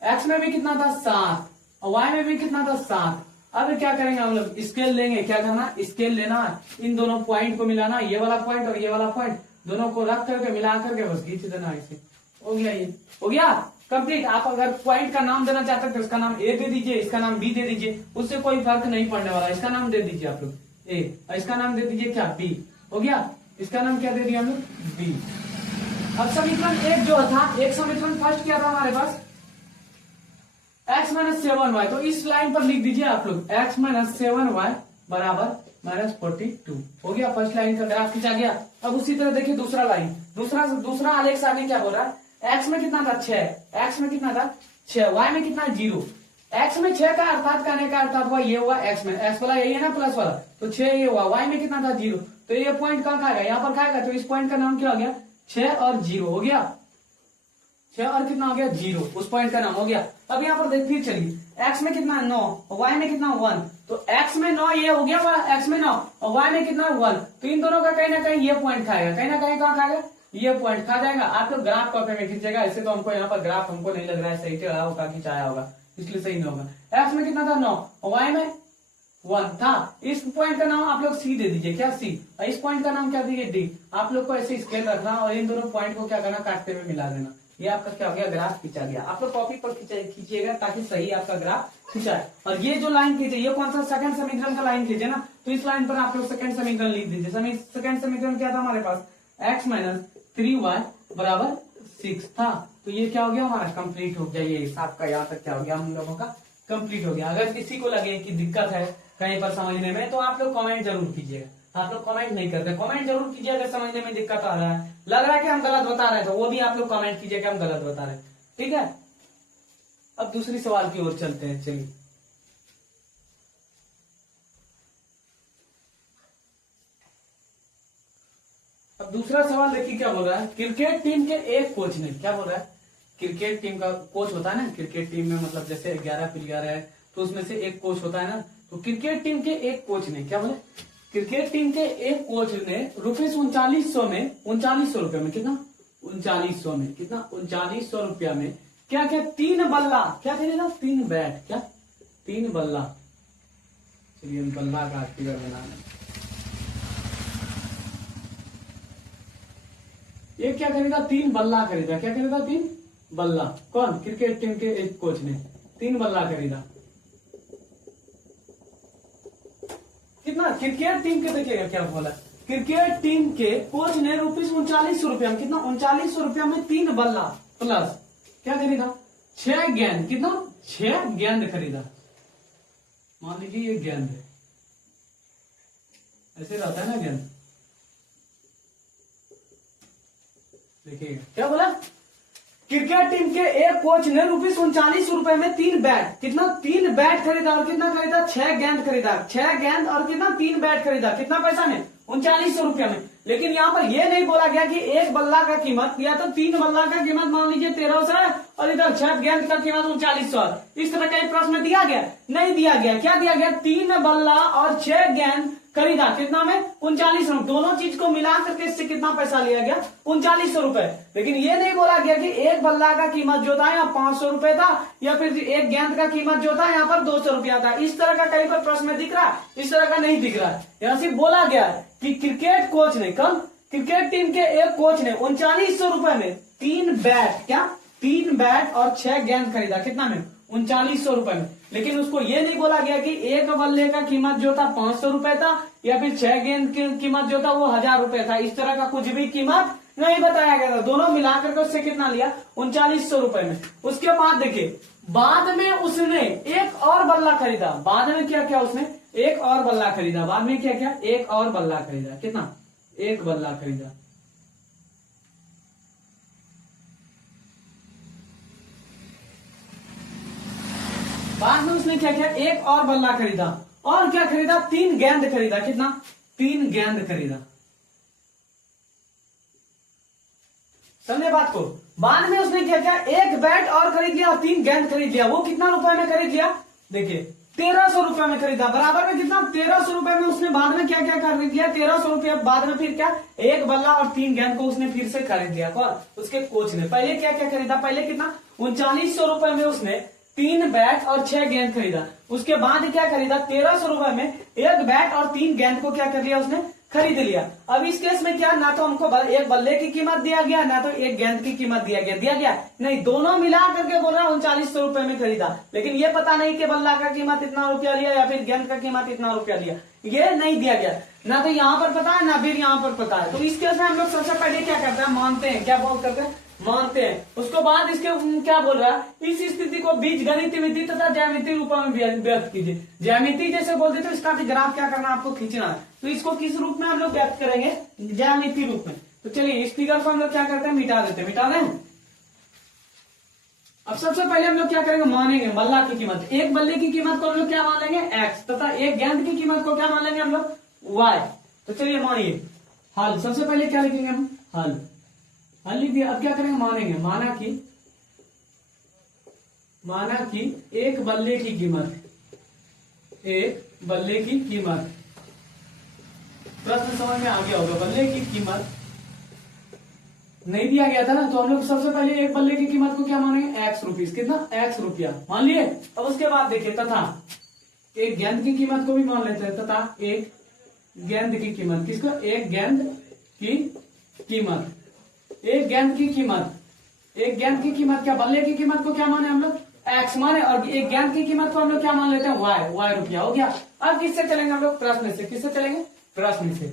x में भी कितना था? 7, और y में भी कितना था? 7। अब क्या करेंगे हम लोग? स्केल लेंगे। क्या करना? स्केल लेना, इन दोनों पॉइंट को मिलाना, ये वाला पॉइंट और ये वाला पॉइंट, दोनों को रख करके मिला करके बस खींच देना ऐसे। हो गया, ये हो गया कंप्लीट। आप अगर पॉइंट का नाम देना चाहते हैं तो इसका नाम ए दे दीजिए, इसका नाम बी दे दीजिए, उससे कोई फर्क नहीं पड़ने वाला। इसका नाम दे दीजिए आप लोग ए, और इसका नाम दे दीजिए क्या? बी। हो गया, इसका नाम क्या दे दिया हम लोग? बी। अब समीकरण 1 जो था, एक समीकरण फर्स्ट क्या था हमारे पास? x - 7y। तो इस लाइन पर लिख दीजिए आप लोग x - 7y बराबर -42। हो गया, फर्स्ट लाइन का ग्राफ खींचा गया। अब उसी तरह देखिए दूसरा लाइन, दूसरा आलेख आगे क्या बोल रहा है? x में कितना था? 6, x में कितना था? 6, y में कितना? 0। x में 6 का अर्थात कहने का अर्थात हुआ ये हुआ x में, x वाला यही है ना प्लस वाला, तो 6 ये हुआ। y में कितना था? 0। तो ये पॉइंट कहाँ खाएगा? यहाँ पर खाएगा। तो इस पॉइंट का नाम क्या हो गया? 6 और 0 हो गया। 6 और कितना हो गया? 0। उस पॉइंट का नाम हो गया। अब यहाँ पर देख फिर चलिए, x में कितना? 9, y में कितना? 1। तो x में 9 ये हो गया, x में 9 और y में कितना? 1। तो इन दोनों का कहीं ना कहीं ये पॉइंट खाएगा, कहीं ना कहीं कहाँ खाएगा? ये पॉइंट खा जाएगा। आप लोग ग्राफ कॉपी में खींचेगा। ऐसे तो हमको यहाँ पर ग्राफ हमको नहीं लग रहा है सही से होगा, खींचाया होगा, इसलिए सही नहीं होगा। x में कितना था? 9, और y में 1 था। इस पॉइंट का नाम आप लोग सी दे दीजिए। क्या? सी। और इस पॉइंट का नाम क्या दीजिए? डी। आप लोग को ऐसे स्केल रखना और इन दोनों पॉइंट को क्या करना? काटते हुए मिला देना। ये आपका क्या हो गया? ग्राफ खींचा गया। आप लोग कॉपी पर खींचिएगा ताकि सही आपका ग्राफ खींचाए। और ये जो लाइन खींचे, ये कौन सा? सेकंड समीकरण का लाइन खींचे ना, तो इस लाइन पर आप लोग सेकंड समीकरण लिख दीजिए। सेकंड समीकरण क्या था हमारे पास? x - 3y बराबर 6 था। तो ये क्या हो गया? हमारा कंप्लीट हो गया। ये हिसाब का यहाँ तक क्या हो गया? हम लोगों का कंप्लीट हो गया। अगर किसी को लगे कि दिक्कत है कहीं पर समझने में, तो आप लोग कमेंट जरूर कीजिएगा। आप लोग कमेंट नहीं करते, कमेंट जरूर कीजिए। अगर समझने में दिक्कत आ रहा है, लग रहा है कि हम गलत बता रहे हैं, तो वो भी आप लोग कमेंट कीजिए कि हम गलत बता रहे हैं। ठीक है, अब दूसरी सवाल की ओर चलते हैं। चलिए, अब दूसरा सवाल देखिए क्या बोल रहा है। क्रिकेट टीम के एक कोच ने, क्या बोल रहा है? क्रिकेट टीम का कोच होता है ना, क्रिकेट टीम में मतलब जैसे 11 प्लेयर है तो उसमें से एक कोच होता है ना, तो क्रिकेट टीम के एक कोच ने क्या बोले? क्रिकेट टीम के एक कोच ने ₹3900 में, 3900 रुपया में, कितना? 3900 में, कितना? 3900 रुपया में क्या क्या? 3 बल्ला, क्या खरीदा? 3 बैट, क्या? 3 बल्ला। चलिए हम बल्ला का फिगर बनाना। ये क्या खरीदा? 3 बल्ला खरीदा। क्या खरीदा? 3 बल्ला। कौन? क्रिकेट टीम के एक कोच ने 3 बल्ला खरीदा। कितना? क्रिकेट टीम के देखिएगा क्या बोला, क्रिकेट टीम के कोच ने ₹3900 में, कितना? 3900 रुपया में 3 बल्ला प्लस क्या खरीदा? 6 गेंद। कितना? 6 गेंद खरीदा। मान लीजिए ये गेंद है, ऐसे रहता है ना गेंद। देखिए क्या बोला, क्रिकेट टीम के एक कोच ने ₹3900 में 3 बैट, कितना? 3 बैट खरीदा और कितना खरीदा? 6 गेंद खरीदा। 6 गेंद और कितना? 3 बैट खरीदा। कितना पैसा में? 3900 रुपया में। लेकिन यहाँ पर यह नहीं बोला गया कि एक बल्ला का कीमत या तो 3 बल्ला का कीमत मान लीजिए 1300 है और इधर 6 गेंद का कीमत 3900। इस तरह का एक प्रश्न दिया गया? नहीं दिया गया। क्या दिया गया? 3 बल्ला और 6 गेंद खरीदा, कितना में 3900। दोनों चीज को मिला करके इससे कितना पैसा लिया गया, 3900 रुपए। लेकिन ये नहीं बोला गया कि एक बल्ला का कीमत जो था यहाँ 500 रुपए था, या फिर एक गेंद का कीमत जो था यहाँ पर 200 रुपया था। इस तरह का कहीं पर प्रश्न में दिख रहा है, इस तरह का नहीं दिख रहा है। यहाँ सिर्फ बोला गया है कि क्रिकेट कोच ने, कल क्रिकेट टीम के एक कोच ने 3900 रुपए में 3 बैट, क्या 3 बैट और 6 गेंद खरीदा, कितना में 3900 रुपए में। लेकिन उसको ये नहीं बोला गया कि एक बल्ले का कीमत जो था 500 रुपए था, या फिर 6 गेंद की कीमत जो था वो 1000 रुपए था। इस तरह का कुछ भी कीमत नहीं बताया गया था। दोनों मिलाकर के उससे कितना लिया, 3900 रुपए में। उसके बाद देखिए, बाद में उसने एक और बल्ला खरीदा। बाद में क्या किया उसने, एक और बल्ला खरीदा। बाद में क्या किया, एक और बल्ला खरीदा, कितना, एक बल्ला खरीदा। बाद में उसने क्या किया, एक और बल्ला खरीदा। और क्या खरीदा, 3 गेंद खरीदा, कितना, 3 गेंद खरीदा। समझे बात को। बाद में उसने क्या किया, एक बैट और खरीद लिया और 3 गेंद खरीद लिया। वो कितना रुपए में खरीद लिया, देखिए 1300 रुपए में खरीदा। बराबर में कितना, 1300 रुपए में उसने बाद में क्या क्या खरीद लिया, 1300 रुपया। बाद में फिर क्या, एक बल्ला और 3 गेंद को उसने फिर से खरीद लिया। कौन, उसके कोच ने। पहले क्या क्या खरीदा, पहले कितना, 3900 रुपए में उसने 3 बैट और 6 गेंद खरीदा। उसके बाद क्या खरीदा, 1300 रुपए में एक बैट और 3 गेंद को क्या कर लिया, उसने खरीद लिया। अब इस केस में क्या, ना तो हमको एक बल्ले की कीमत दिया गया, ना तो एक गेंद की कीमत दिया गया नहीं, दोनों मिला करके बोल रहा है 3900 रुपए में खरीदा। लेकिन ये पता नहीं कि बल्ला का कीमत इतना रुपया लिया या फिर गेंद का कीमत इतना रुपया लिया, ये नहीं दिया गया। ना तो यहाँ पर पता है, ना फिर यहाँ पर पता है। तो इस केस में हम लोग सबसे पहले क्या करते हैं, मानते हैं। क्या बोल करते हैं, मानते हैं। उसको बाद इसके क्या बोल रहा है, इस स्थिति को बीज गणितीय विधि तथा ज्यामितीय रूप में व्यक्त कीजिए। ज्यामिति जैसे बोलते तो इसका भी ग्राफ क्या करना, आपको खींचना है। तो इसको किस रूप में हम लोग व्यक्त करेंगे, ज्यामितीय रूप में। तो चलिए इस फिगर को हम लोग क्या करते हैं, मिटा देते हैं, मिटा दें। अब सबसे पहले हम लोग क्या करेंगे, मानेंगे बल्ला की कीमत। एक बल्ले की कीमत को हम लोग क्या मान लेंगे, x, तथा एक गेंद की कीमत को क्या मान लेंगे हम लोग, y। तो चलिए मानिए, हल। सबसे पहले क्या लिखेंगे हम, हल। हल लिख दिया। अब क्या करेंगे, मानेंगे। माना कि एक बल्ले की कीमत, एक बल्ले की कीमत, प्रश्न समझ में आ गया होगा। बल्ले की कीमत नहीं दिया गया था ना, तो हम लोग सबसे पहले एक बल्ले की कीमत को क्या मानेंगे, x रुपीज, कितना, x रुपया मान लिए। अब उसके बाद देखिए, तथा एक गेंद की कीमत को भी मान लेते हैं। तथा एक गेंद की कीमत, किसको, एक गेंद की कीमत, एक गेंद की कीमत, एक गेंद की कीमत, क्या बल्ले की कीमत को क्या माने हम लोग, x माने। और एक गेंद की कीमत को हम लोग क्या मान लेते हैं, y रुपया हो गया। अब किससे चलेंगे हम लोग, प्रश्न से। किससे चलेंगे, प्रश्न से।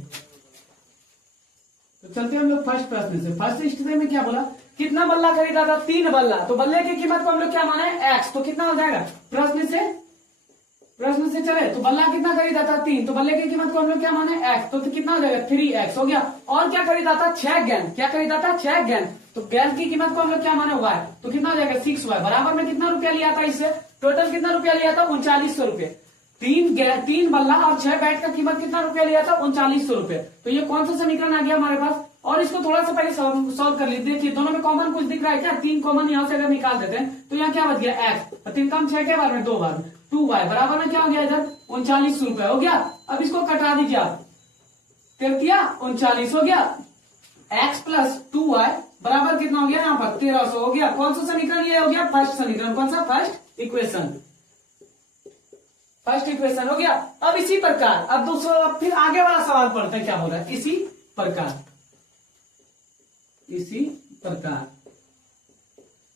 तो चलते हम लोग फर्स्ट प्रश्न से। फर्स्ट स्थिति में क्या बोला, कितना बल्ला खरीदा था, 3 बल्ला। तो बल्ले की कीमत को हम लोग क्या माने, x। तो कितना हो जाएगा, प्रश्न से चले। तो बल्ला कितना खरीदा था, 3। तो बल्ले की कीमत को हम लोग क्या माने, x। तो कितना हो जाएगा, 3x हो गया। और क्या खरीदा था, 6 गेंद। क्या खरीदा था, 6 गेंद। तो गेंद की कीमत को हम लोग क्या माने, y। तो कितना हो जाएगा, 6y। बराबर में कितना रुपया लिया था इससे, टोटल कितना रुपया लिया था, 3900 रुपये। 3 बल्ला और 6 बैट का कीमत कितना रुपया लिया था, 3900 रुपये। तो ये कौन सा समीकरण आ गया हमारे पास। और इसको थोड़ा सा पहले सॉल्व कर लीजिए। देखिए दोनों में कॉमन कुछ दिख रहा है क्या, 3 कॉमन यहाँ से अगर निकाल देते हैं तो यहाँ क्या बच गया, x। और 3 कम 6 के बार में 2 बार में 2y। बराबर में क्या हो गया, इधर 3900 रुपए हो गया। अब इसको कटा दीजिए आप, 39 हो गया। x प्लस 2y बराबर कितना हो गया, यहाँ पर 1300 हो गया। कौन सा समीकरण ये हो गया, फर्स्ट समीकरण। कौन सा, फर्स्ट इक्वेशन। फर्स्ट इक्वेशन हो गया। अब इसी प्रकार अब दूसरा, अब फिर आगे वाला सवाल पढ़ते हैं, क्या हो रहा है, इसी प्रकार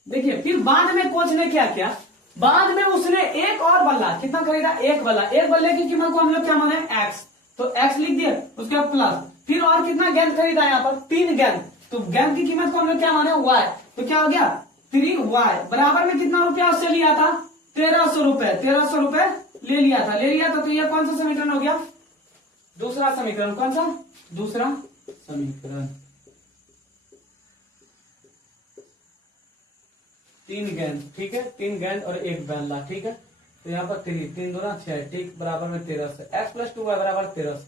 देखिए। फिर बाद में कोच ने क्या किया, बाद में उसने एक और बल्ला, कितना खरीदा, एक बल्ला। एक बल्ले की कीमत को हम लोग क्या माने, x। तो x लिख दिया, उसके बाद प्लस। फिर और कितना गेंद खरीदा, यहाँ पर 3 गेंद। तो गेंद की कीमत को हम लोग क्या माने, y। तो क्या हो गया, 3y। बराबर में कितना रुपया उससे लिया था, 1300 रुपए। 1300 रुपए ले लिया था। तो ये कौन सा समीकरण हो गया, दूसरा समीकरण। कौन सा, दूसरा समीकरण। 3 गेंद, ठीक है, 3 गेंद और एक बल्ला, ठीक है। तो यहाँ पर 3 दूना 6, ठीक, बराबर में 1300। x प्लस 2y बराबर 1300,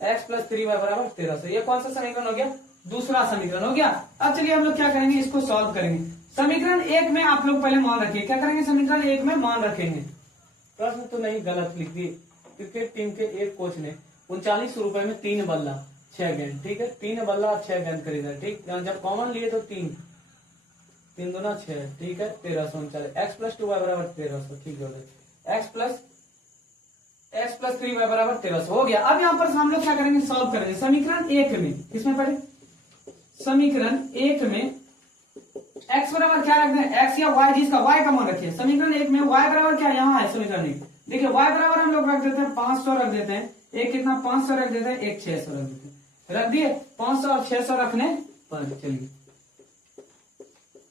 x प्लस 3y बराबर 1300। ये कौन सा समीकरण हो गया, दूसरा समीकरण हो गया। अब चलिए हम लोग क्या करेंगे, इसको सॉल्व करेंगे। समीकरण 1 में आप लोग पहले मान रखिए, क्या करेंगे, समीकरण 1 में मान रखेंगे। प्रश्न तो नहीं, गलत लिख दिए। क्रिकेट टीम के एक कोच ने 39 रुपए में 3 बल्ला 6 गेंद, ठीक है, 3 बल्ला और 6 गेंद खरीदा, ठीक, जब कॉमन लिए तो 3 दूना 6, ठीक है, 1339। एक्स प्लस 2y बराबर 1300, ठीक है, एक्स प्लस 3y बराबर 1300 हो गया। अब यहाँ पर हम लोग क्या करेंगे, सॉल्व करेंगे समीकरण 1 में। इसमें पहले समीकरण 1 में x बराबर क्या रखते हैं, x या y, जिसका y का मान रखिए। समीकरण 1 में y बराबर क्या यहाँ है समीकरण 1, देखिए y बराबर हम लोग रख देते हैं 500 रख देते हैं, एक कितना 500 रख देते हैं, एक 600 रख देते हैं, रख दिए 500 और 600 रखने पर। चलिए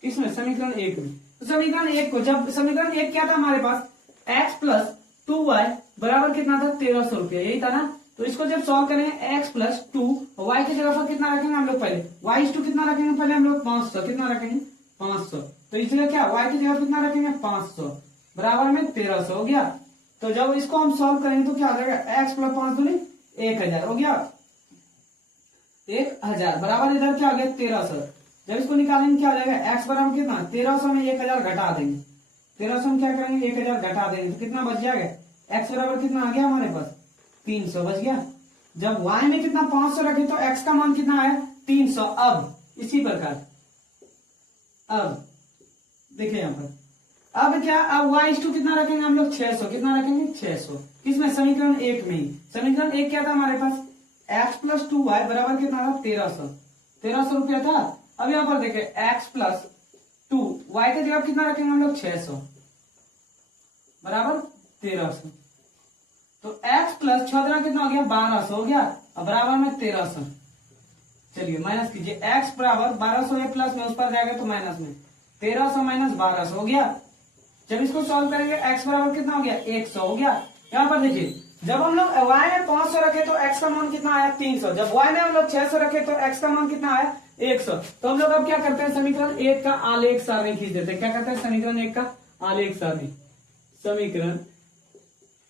इसमें समीकरण 1 में, तो समीकरण 1 को, जब समीकरण 1 क्या था हमारे पास, x प्लस 2y बराबर कितना था 1300 रुपया, यही था ना। तो इसको जब सॉल्व करेंगे x प्लस 2, y की जगह पर कितना रखेंगे हम लोग, पहले y कितना रखेंगे, पहले हम लोग 500 कितना रखेंगे 500, तो इसलिए क्या y की जगह कितना रखेंगे 500 बराबर में 1300 हो गया। तो जब इसको हम सॉल्व करेंगे तो क्या हो जाएगा, x प्लस 5 दूनी 1000 हो गया, 1000 बराबर इधर क्या हो गया 1300। जब इसको निकालेंगे क्या हो जाएगा, x बराबर कितना 1300 में 1000 घटा देंगे, 1300 में क्या करेंगे 1000 घटा देंगे, तो कितना बच जाएगा, x बराबर कितना आ गया हमारे पास 300 बच गया। जब y में कितना 500 रखे तो x का मान कितना आया 300। अब इसी प्रकार अब देखिए यहाँ पर, अब क्या, अब y कितना रखेंगे हम लोग 600, कितना रखेंगे 600, किसमें समीकरण 1 में ही। समीकरण 1 क्या था हमारे पास, x प्लस 2y बराबर कितना था 1300 रुपया था। अब यहाँ पर देखिए x प्लस 2 y की जगह कितना रखेंगे हम लोग 600 बराबर 1300, तो x प्लस 6 कितना हो गया 1200 हो गया, अब बराबर में 1300। चलिए माइनस कीजिए, x बराबर 1200 है, प्लस में उस पर जाएगा तो माइनस में 1300 माइनस 1200 हो गया। जब इसको सॉल्व करेंगे x बराबर कितना हो गया 100 हो गया। यहाँ पर देखिए, जब हम लोग y में 500 रखे तो x का मान कितना आया 300, जब y में हम लोग 600 रखे तो x का मान कितना आया 100। तो हम लोग अब क्या करते हैं, समीकरण 1 का आलेख सारणी खींच देते हैं। क्या करते हैं, समीकरण 1 का आलेख सारणी, समीकरण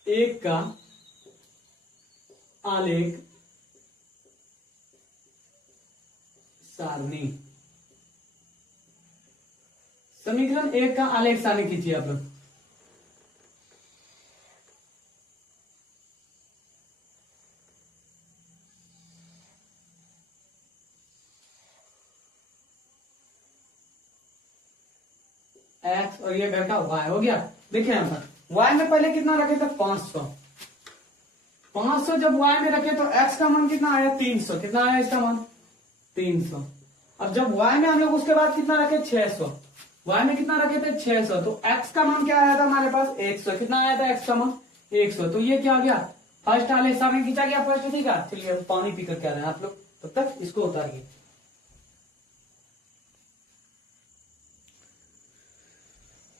1 का आलेख सारणी, समीकरण 1 का आलेख सारणी खींचिए आप लोग। x और ये घर का y हो गया। देखिए यहाँ पर y में पहले कितना रखे थे 500 जब y में रखे तो x का मान कितना आया 300, कितना आया इसका मान 300। अब जब y में हम लोग उसके बाद कितना रखे 600, y में कितना रखे थे 600, तो x का मान क्या आया था हमारे पास 100, कितना आया था x का मान 100। तो ये क्या हो गया, फर्स्ट आलेख सारणी खींचा गया फर्स्ट, ठीक है। चलिए पानी पीकर क्या रहे हैं आप लोग, तब तक इसको उतारिए।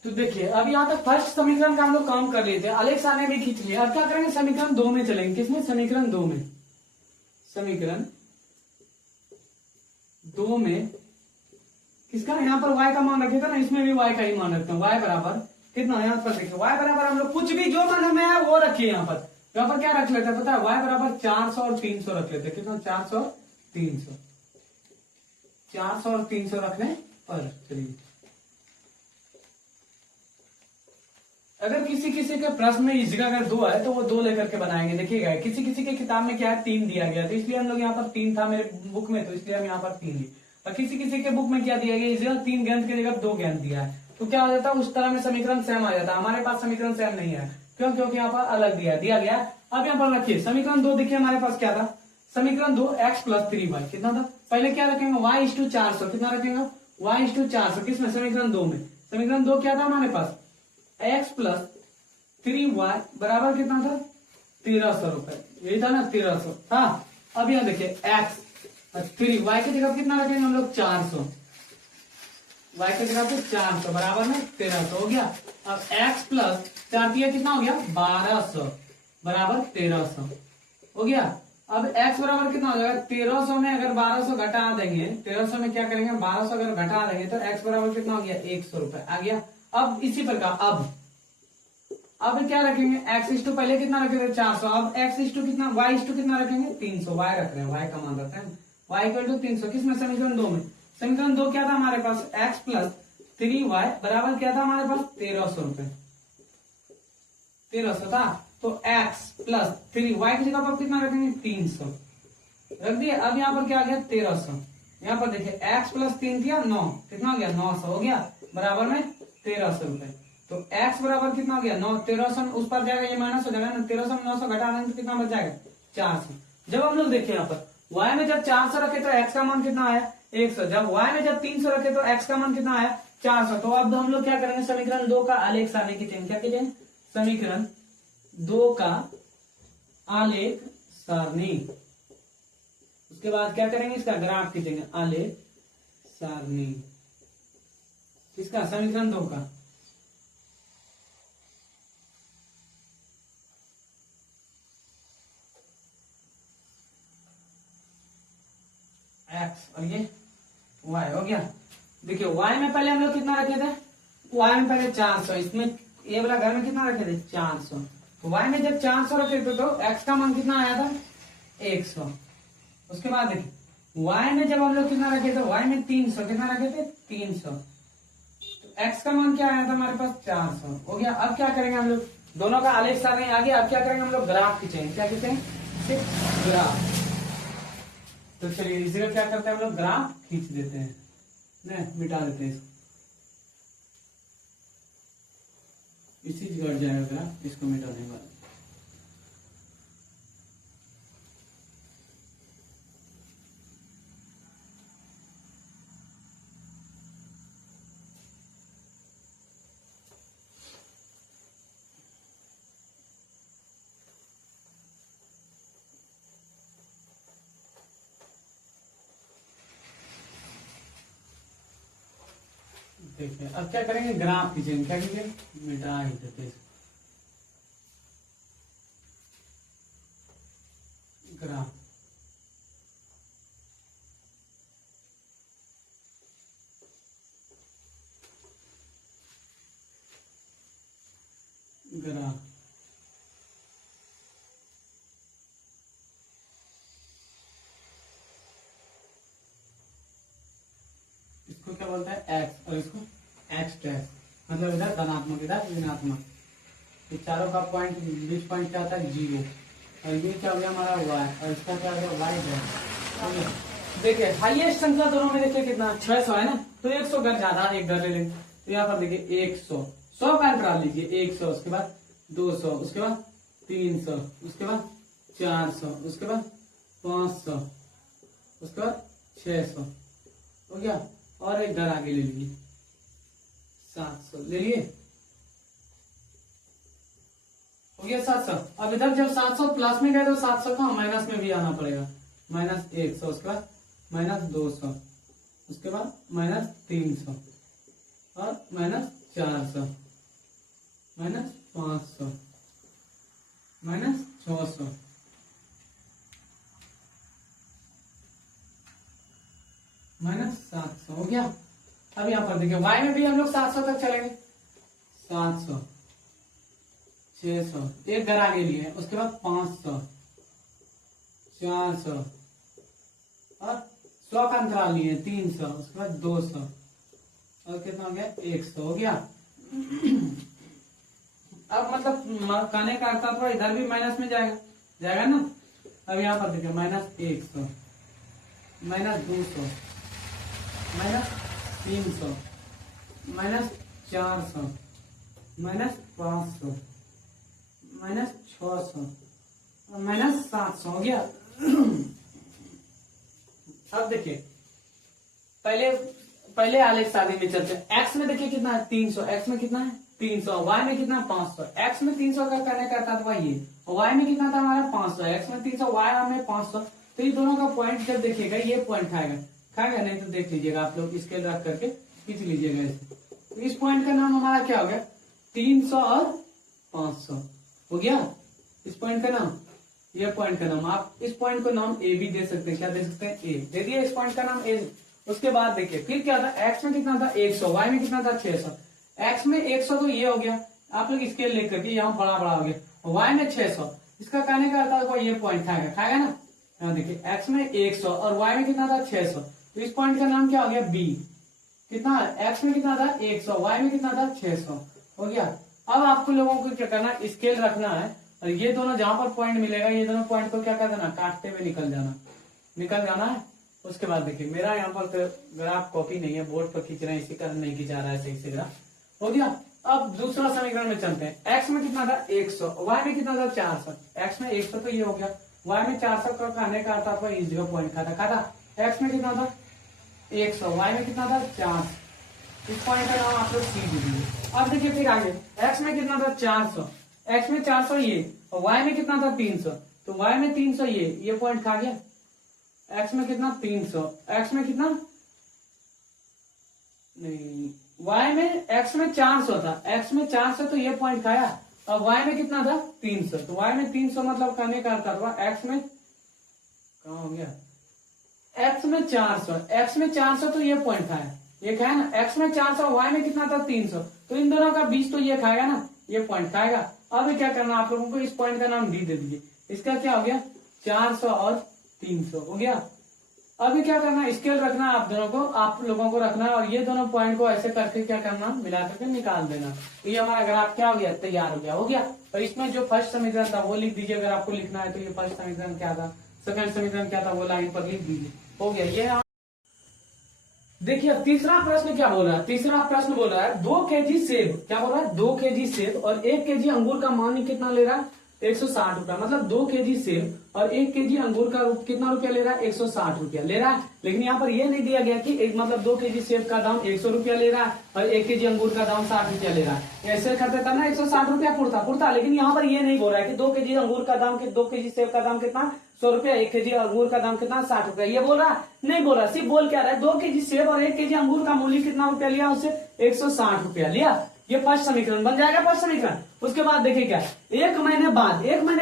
तो देखिए अब यहाँ तक फर्स्ट समीकरण का हम लोग काम कर लेते हैं, आलेख सारणी भी खींच लिए। अब क्या करेंगे, समीकरण 2 में चलेंगे। किसमें, समीकरण 2 में, समीकरण 2 में किसका, यहाँ पर y का मान रखे था ना, इसमें भी y का ही मान रखते हैं। y बराबर कितना, यहाँ पर देखिए y बराबर हम लोग कुछ भी जो मान हमें है वो रखिए। यहाँ पर क्या रख लेते हैं पता है, y बराबर 400 और 300 रख लेते हैं। कितना 400 और 300, 400 और 300 रखने पर। चलिए अगर किसी किसी के प्रश्न में इस जगह अगर 2 है तो वो 2 लेकर के बनाएंगे। देखिएगा किसी किसी के किताब में क्या है 3 दिया गया, तो इसलिए हम लोग यहाँ पर 3 था मेरे बुक में, तो इसलिए हम यहाँ पर 3 लिए। और किसी किसी के बुक में क्या दिया गया, इस जगह 3 गेंद की जगह 2 गेंद दिया है, तो क्या हो जाता है उस तरह में समीकरण सेम आ जाता है। हमारे पास समीकरण सेम नहीं है, क्यों, क्योंकि यहाँ पर अलग दिया गया। अब यहाँ पर रखिए समीकरण 2, देखिए हमारे पास क्या था, समीकरण 2 x प्लस 3y कितना था, पहले क्या रखेंगे y/400, कितना रखेंगे y/400, किसमें, समीकरण 2 में। समीकरण 2 क्या था हमारे पास, x प्लस 3y बराबर कितना था 1300 रुपए, यही था ना 1300। हाँ अब यहाँ देखिए x 3y की जगह कितना रखेंगे हम लोग 400, y की जगह पे 400 बराबर में 1300 हो गया। अब x प्लस 4 कितना हो गया 1200 बराबर 1300 हो गया। अब x बराबर कितना हो जाएगा 1300 में अगर 1200 घटा देंगे, 1300 में क्या करेंगे 1200 अगर घटा देंगे तो x बराबर कितना हो गया 100 रुपए आ गया। अब इसी प्रकार अब क्या रखेंगे, x पहले कितना रखे थे 400, अब x कितना y कितना रखेंगे 300, y रख रहे हैं, y का मान रखते हैं, y इक्वल टू 300, किसमें, समीकरण 2 में। समीकरण 2 क्या था हमारे पास, x प्लस 3y बराबर क्या था हमारे पास 1300 रुपए, 1300 था। तो x प्लस 3, y की जगह पर कितना रखेंगे 300 रख दिए। अब यहाँ पर क्या आ गया 1300। यहाँ पर देखिए x प्लस 3 दिया 9, कितना हो गया 900 हो गया, बराबर में 1300 रुपए। तो x बराबर कितना हो गया 9, 1300 उस पर जाएगा, ये माइनस हो जाएगा ना, 1300 में 900 घटा देंगे तो कितना बच जाएगा 400। जब हम लोग देखें यहाँ पर y में जब 400 रखे तो x का मान कितना आया 100, जब y में जब 300 रखे तो x का मान कितना आया 400। तो अब हम लोग क्या करेंगे, समीकरण 2 का आलेख सारणी खींचेंगे। क्या खींचेंगे, समीकरण 2 का आलेख सारणी। उसके बाद क्या करेंगे, इसका ग्राफ खींचेंगे, आलेख सारणी किसका, समीकरण 2 का। x और ये y हो गया। देखिए y में पहले हम लोग कितना रखे थे, y में पहले 400, इसमें ये वाला घर में कितना रखे थे 400। तो y में जब 400 रखे थे तो x का मान कितना आया था 100। उसके बाद देखिए y में जब हम लोग कितना रखे थे, y में 300, कितना रखे थे 300, तो x का मान क्या आया था हमारे पास 400 हो गया। अब क्या करेंगे हम लोग, दोनों का आलेख सारणी आ गया। अब क्या करेंगे हम लोग, ग्राफ खींचेंगे। क्या खींचेंगे, ग्राफ। तो चलिए इसी का क्या करते हैं हम लोग, ग्राफ खींच देते हैं, मिटा देते हैं इसी जगह जाएगा ग्राफ, इसको मिटा देंगे। देखिए अब क्या करेंगे, ग्राफ खींचेंगे। क्या कीजिए, मिटा ही देते हैं ग्राफ। ग्राफ इसको क्या बोलते हैं x, और इसको x डैश, मतलब इधर धनात्मक इधर ऋणात्मक। ये चारों का पॉइंट, बीच पॉइंट क्या आता है 0, और ये क्या हो गया हमारा y, और इसका क्या हो गया y डैश। देखिए हाईएस्ट संख्या दोनों में देखिए कितना 600 है ना, तो 100 घर ज्यादा एक घर ले लेंगे। तो यहाँ पर देखिए 100, 100 का अंतराल लीजिए, 100, उसके बाद 200, उसके बाद 300, उसके बाद 400, उसके बाद 500, उसके बाद 600 हो गया। और एक घर आगे ले लीजिए 700 ले लिए, हो गया 700। अब इधर जब 700 प्लस में गए तो 700 का माइनस में भी आना पड़ेगा, माइनस 100, उसके बाद माइनस 200, उसके बाद माइनस 300 और माइनस 400, माइनस 500, माइनस 600, माइनस 700 हो गया। अब यहाँ पर देखिए y में भी हम लोग 700 तक चलेंगे, 700, 600, एक घर आगे लिए, उसके बाद 500, 400 और 100 का अंतराल लिए 300, उसके बाद 200 और कितना हो गया 100 हो गया। अब मतलब कहने का अर्थ थोड़ा इधर भी माइनस में जाएगा ना। अब यहाँ पर देखिए minus 100, minus 200, minus 300, minus 400, minus 500, minus 600 और माइनस 700 हो गया। अब देखिए पहले आलेख सारणी में चलते हैं। x में देखिए कितना है 300, x में कितना है 300, y में कितना 500। x में 300 का करने करता था ये, y में कितना था हमारा 500, x में 300, y में 500। तो ये दोनों का पॉइंट जब देखिएगा ये पॉइंट खाएगा नहीं तो देख लीजिएगा आप लोग, स्केल रख करके खींच लीजिएगा इसे। तो इस पॉइंट का नाम हमारा क्या हो गया 300 और 500 हो गया। इस पॉइंट का नाम, ये पॉइंट का नाम, आप इस पॉइंट को नाम ए भी दे सकते हैं। क्या दे सकते हैं ए, दे दिए इस पॉइंट का नाम ए। उसके बाद देखिए फिर क्या था, x में कितना था 100, y में कितना था 600। x में 100 तो ये हो गया, आप लोग स्केल लेकर के यहाँ बड़ा हो गया। y में 600, इसका कहने का अर्थ है ये पॉइंट खाएगा ना। यहाँ देखिए x में 100 और y में कितना था 600, तो इस पॉइंट का नाम क्या हो गया b। कितना x में कितना था 100, y में कितना था 600 हो गया। अब आपको लोगों को क्या करना, स्केल रखना है और ये दोनों जहां पर पॉइंट मिलेगा ये दोनों पॉइंट को क्या कर देना, काटते हुए निकल जाना है। उसके बाद देखिए मेरा यहाँ पर तो ग्राफ कॉपी नहीं है, बोर्ड पर खींच रहे हैं, इसी कारण नहीं खींचा रहा है सही से ग्राफ। हो गया। अब दूसरा समीकरण में चलते हैं। एक्स में कितना था 100, वाई में कितना था 400। एक्स में 100 तो ये हो गया, वाई में 400 का खाने का आता था इस जगह पॉइंट खाता। एक्स में कितना था 100, वाई में कितना था 400। इस पॉइंट का नाम आप लोग सी दीजिए। अब देखिए फिर आगे एक्स में कितना था 400, एक्स में 400 ये, और वाई में कितना था 300, तो वाई में 300 ये पॉइंट खा गया। एक्स में कितना 300, एक्स में कितना नहीं, वाई में एक्स में 400 था, एक्स में 400 तो ये पॉइंट खाया, और वाई में कितना था 300, तो वाई में 300 मतलब खाने का अर्थ हुआ एक्स में कहाँ हो गया, एक्स में 400, एक्स में 400 तो ये पॉइंट खाया, ये खाया ना, एक्स में 400, वाई में कितना था 300, तो इन दोनों का 20 तो ये खाएगा ना, ये पॉइंट खाएगा। अब क्या करना आप लोगों को, इस पॉइंट का नाम डी दे दीजिए। इसका क्या हो गया 400 और 300 हो गया। अभी क्या करना है, स्केल रखना है आप लोगों को रखना है, और ये दोनों पॉइंट को ऐसे करके क्या करना, मिला करके निकाल देना। तो ये हमारा ग्राफ क्या हो गया, तैयार हो गया। और इसमें जो फर्स्ट समीकरण था वो लिख दीजिए, अगर आपको लिखना है तो ये फर्स्ट समीकरण क्या था, सेकंड समीकरण क्या था, वो लाइन पर लिख दीजिए। हो गया ये। देखिए तीसरा प्रश्न क्या बोल रहा है, तीसरा प्रश्न बोल रहा है 2 kg सेब, क्या बोल रहा है 2 kg सेब और 1 kg अंगूर का मान कितना ले रहा है 160 रुपया। मतलब 2 kg सेब और 1 kg अंगूर का कितना रुपया ले रहा है 160 रुपया ले रहा है। लेकिन यहाँ पर ये नहीं दिया गया कि एक मतलब 2 kg सेब का दाम 100 रुपया ले रहा है और 1 kg अंगूर का दाम 60 रुपया ले रहा है। ऐसे करते तब ना 160 रुपया पुरता। लेकिन यहाँ पर ये नहीं बोल रहा है कि 2 kg अंगूर का दाम 2 kg सेब का दाम कितना 100 रुपया, 1 kg अंगूर का दाम कितना 60 रुपया, ये बोल रहा नहीं बोल रहा। सिर्फ बोल क्या रहा है 2 kg सेब और 1 kg अंगूर का मूल्य कितना रुपया लिया, उससे 160 रुपया लिया। ये फर्स्ट समीकरण बन जाएगा, फर्स्ट समीकरण। उसके बाद देखिए क्या, एक महीने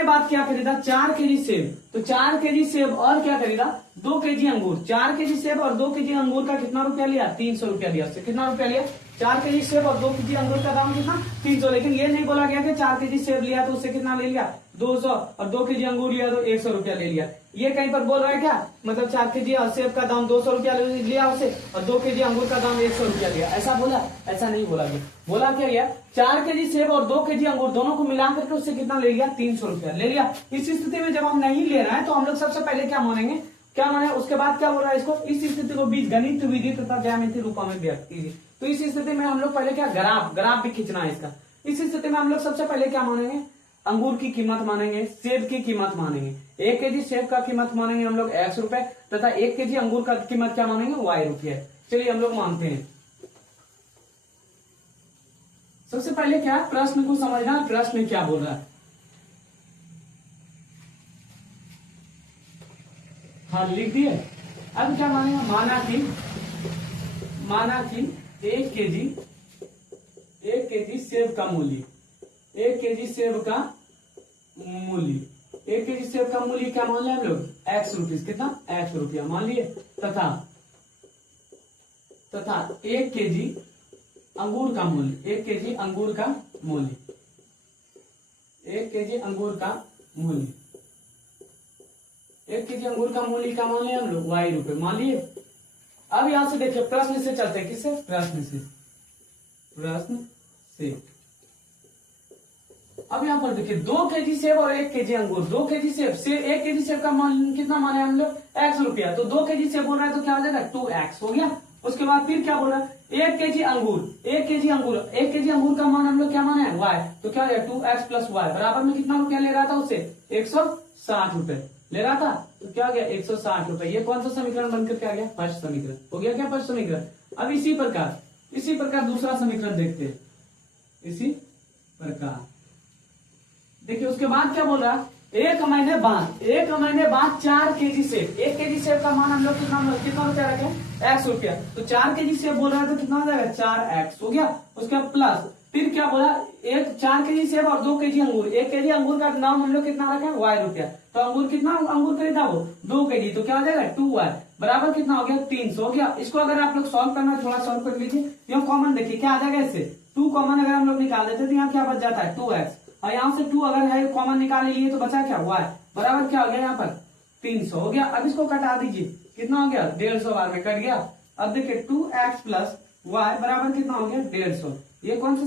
बाद क्या खरीदा 4 kg सेब, तो 4 kg सेब और क्या खरीदा 2 kg अंगूर। 4 kg सेब और 2 kg अंगूर का कितना रुपया लिया 300 रुपया लिया। उससे कितना रुपया लिया 4 kg सेब और 2 kg अंगूर का दाम कितना 300। लेकिन ये नहीं बोला गया कि 4 kg सेब लिया तो उससे कितना ले लिया 200 और 2 kg अंगूर लिया तो 100 रुपया ले लिया। ये कहीं पर बोल रहा है क्या, मतलब 4 kg सेब का दाम 200 रुपया लिया उसे और 2 kg अंगूर का दाम 100 रुपया लिया, ऐसा बोला? ऐसा नहीं बोला गया। बोला क्या गया 4 kg सेब और 2 kg अंगूर दोनों को मिला करके उससे कितना ले लिया 300 रुपया ले लिया। इस स्थिति में जब हम नहीं ले रहे हैं तो हम लोग सबसे पहले क्या मानेंगे, क्या माने, उसके बाद क्या बोल रहा है इसको, इस स्थिति को बीज गणित विधि तथा ज्यामिति रूप में व्यक्त कीजिए। तो इस स्थिति में हम लोग पहले क्या ग्राफ भी खींचना है इसका। इस स्थिति में हम लोग सबसे पहले क्या मानेंगे, अंगूर की कीमत मानेंगे, सेब की कीमत मानेंगे। 1 kg सेब का कीमत मानेंगे हम लोग x रुपए तथा 1 kg अंगूर का कीमत क्या मानेंगे y रुपये। चलिए हम लोग मानते हैं। सबसे पहले क्या प्रश्न को समझना, प्रश्न क्या बोल रहा है। हाँ लिख दिए। अब क्या मानेगा, माना कि 1 kg सेब का मूल्य, 1 kg सेब का मूल्य, 1 kg सेब का मूल्य क्या मान लिया हम लोग x रुपीज, कितना x रुपया मान लिए, तथा 1 kg अंगूर का मूल्य, 1 kg अंगूर का मूल्य, 1 kg अंगूर का मूल्य, 1 kg अंगूर का मूल्य क्या मान लिया हम लोग y रुपए मान लिए। अब यहां से देखिए प्रश्न से चलते हैं, किससे, प्रश्न से। अब यहाँ पर देखिए 2 kg सेब और 1 kg अंगूर, 2 kg सेब से 1 kg सेब का मान कितना माने हम लोग x रुपया, तो 2 kg सेब बोल रहा है तो क्या हो जाएगा 2x हो गया। उसके बाद फिर क्या बोल रहा है 1 kg अंगूर, 1 kg अंगूर का मान हम लोग क्या माने y, तो क्या हो जाएगा 2x प्लस y बराबर में कितना रुपया ले रहा था उससे 160 रुपए ले रहा था, तो क्या हो गया 160 रुपए। ये कौन सा समीकरण बनकर क्या गया, फर्स्ट समीकरण हो गया। क्या फर्स्ट समीकरण। अब इसी प्रकार दूसरा समीकरण देखते हैं। इसी प्रकार देखिए उसके बाद क्या बोल रहा है, 1 महीने बाद 4 kg सेब, 1 kg सेब का मान हम लोग कितना रुपया रखे x रुपया, तो 4 kg सेब बोल रहा है तो कितना हो जाएगा 4x हो गया। उसके बाद प्लस फिर क्या बोला 4 kg सेब और 2 kg अंगूर, 1 kg अंगूर का नाम हम लोग कितना रखे y रुपया, तो अंगूर खरीदा वो 2 kg, तो क्या हो जाएगा 2y बराबर कितना हो गया 300 हो गया। इसको अगर आप लोग सॉल्व करना है थोड़ा सॉल्व कर लीजिए, यहाँ कॉमन देखिए क्या आ जाएगा, इससे 2 कॉमन अगर हम लोग निकाल देते तो यहाँ क्या बच जाता है 2x, और यहाँ से 2 अगर है कॉमन निकाल लिए तो बचा क्या y बराबर क्या हो गया यहाँ पर 300 हो गया। अब इसको कटा दीजिए, कितना हो गया 150 बार में कट गया। अब देखिए 2x प्लस y बराबर कितना हो गया 150। ये कौन सा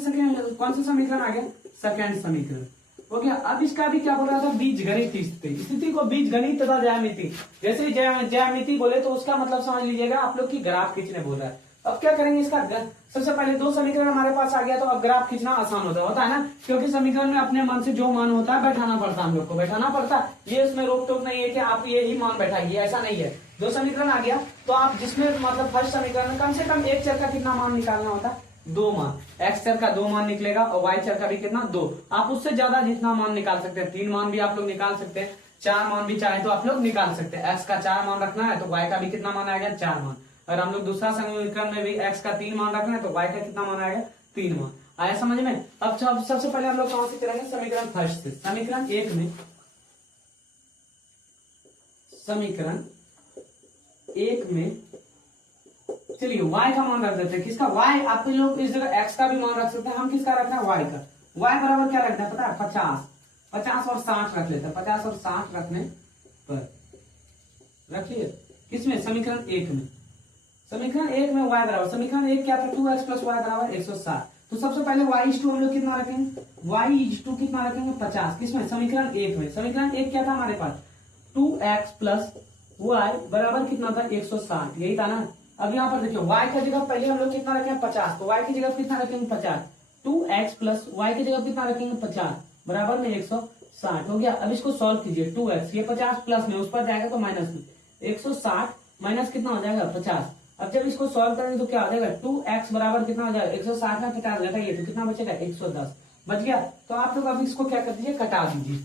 समीकरण आ गया, सेकंड समीकरण हो गया। अब इसका भी क्या बोल रहा था, बीजगणित स्थिति को बीजगणित तथा ज्यामिति। जैसे ज्यामिति बोले तो उसका मतलब समझ लीजिएगा आप लोग की ग्राफ खींचने बोल रहा है। अब क्या करेंगे इसका सबसे पहले दो समीकरण हमारे पास आ गया, तो अब ग्राफ खींचना आसान होता है ना, क्योंकि समीकरण में अपने मन से जो मान होता है बैठाना पड़ता है, हम लोग को बैठाना पड़ता है। ये उसमें रोक टोक नहीं है कि आप ये ही मान बैठाइए, ऐसा नहीं है। दो समीकरण आ गया तो आप जिसमें मतलब फर्स्ट समीकरण में कम से कम एक चर का कितना मान निकालना होता है, 2 मान। एक्स चर का 2 मान निकलेगा और वाई चर का भी कितना 2। आप उससे ज्यादा जितना मान निकाल सकते हैं, 3 मान भी आप लोग निकाल सकते हैं, 4 मान भी चाहे तो आप लोग निकाल सकते हैं। एक्स का 4 मान रखना है तो वाई का भी कितना मान आएगा, 4 मान। अगर हम लोग दूसरा समीकरण में भी एक्स का 3 मान रखना है तो वाई का कितना मान आएगा, 3 मान। आया समझ में। अब सबसे पहले हम लोग कहां से करेंगे, समीकरण फर्स्ट से। समीकरण एक में चलिए y का मान रख देते हैं। किसका, y। आप लोग इस जगह x का भी मान रख सकते हैं, हम किसका रखना है, y का। y बराबर क्या रखना है पता है, 50 और 60 रख लेते हैं। 50 और 60 रखने पर रखिए किसमें, समीकरण एक में। समीकरण एक में y बराबर, समीकरण एक क्या था, 2x प्लस वाई बराबर 160। तो सबसे पहले y हम लोग कितना रखेंगे, y कितना रखेंगे, 50। किसमें, समीकरण एक में। समीकरण एक क्या था हमारे पास, 2x प्लस वाई बराबर कितना था, 160, यही था ना। अब यहाँ पर देखिए y की जगह पहले हम लोग कितना रखेंगे, 50, तो y की जगह कितना रखेंगे, 50। 2x प्लस वाई की जगह कितना रखेंगे, 50 बराबर में 160 हो गया। अब इसको सॉल्व कीजिए, 2x ये 50 प्लस में, उस पर जाएगा तो माइनस में, 160 माइनस कितना हो जाएगा, 50। अब जब इसको सॉल्व करेंगे तो क्या हो जाएगा, 2x बराबर कितना हो जाएगा, 160 में 50 घटाइए तो कितना बचेगा, 110 बच गया। तो आप लोग अब इसको क्या कर दीजिए, कटा दीजिए।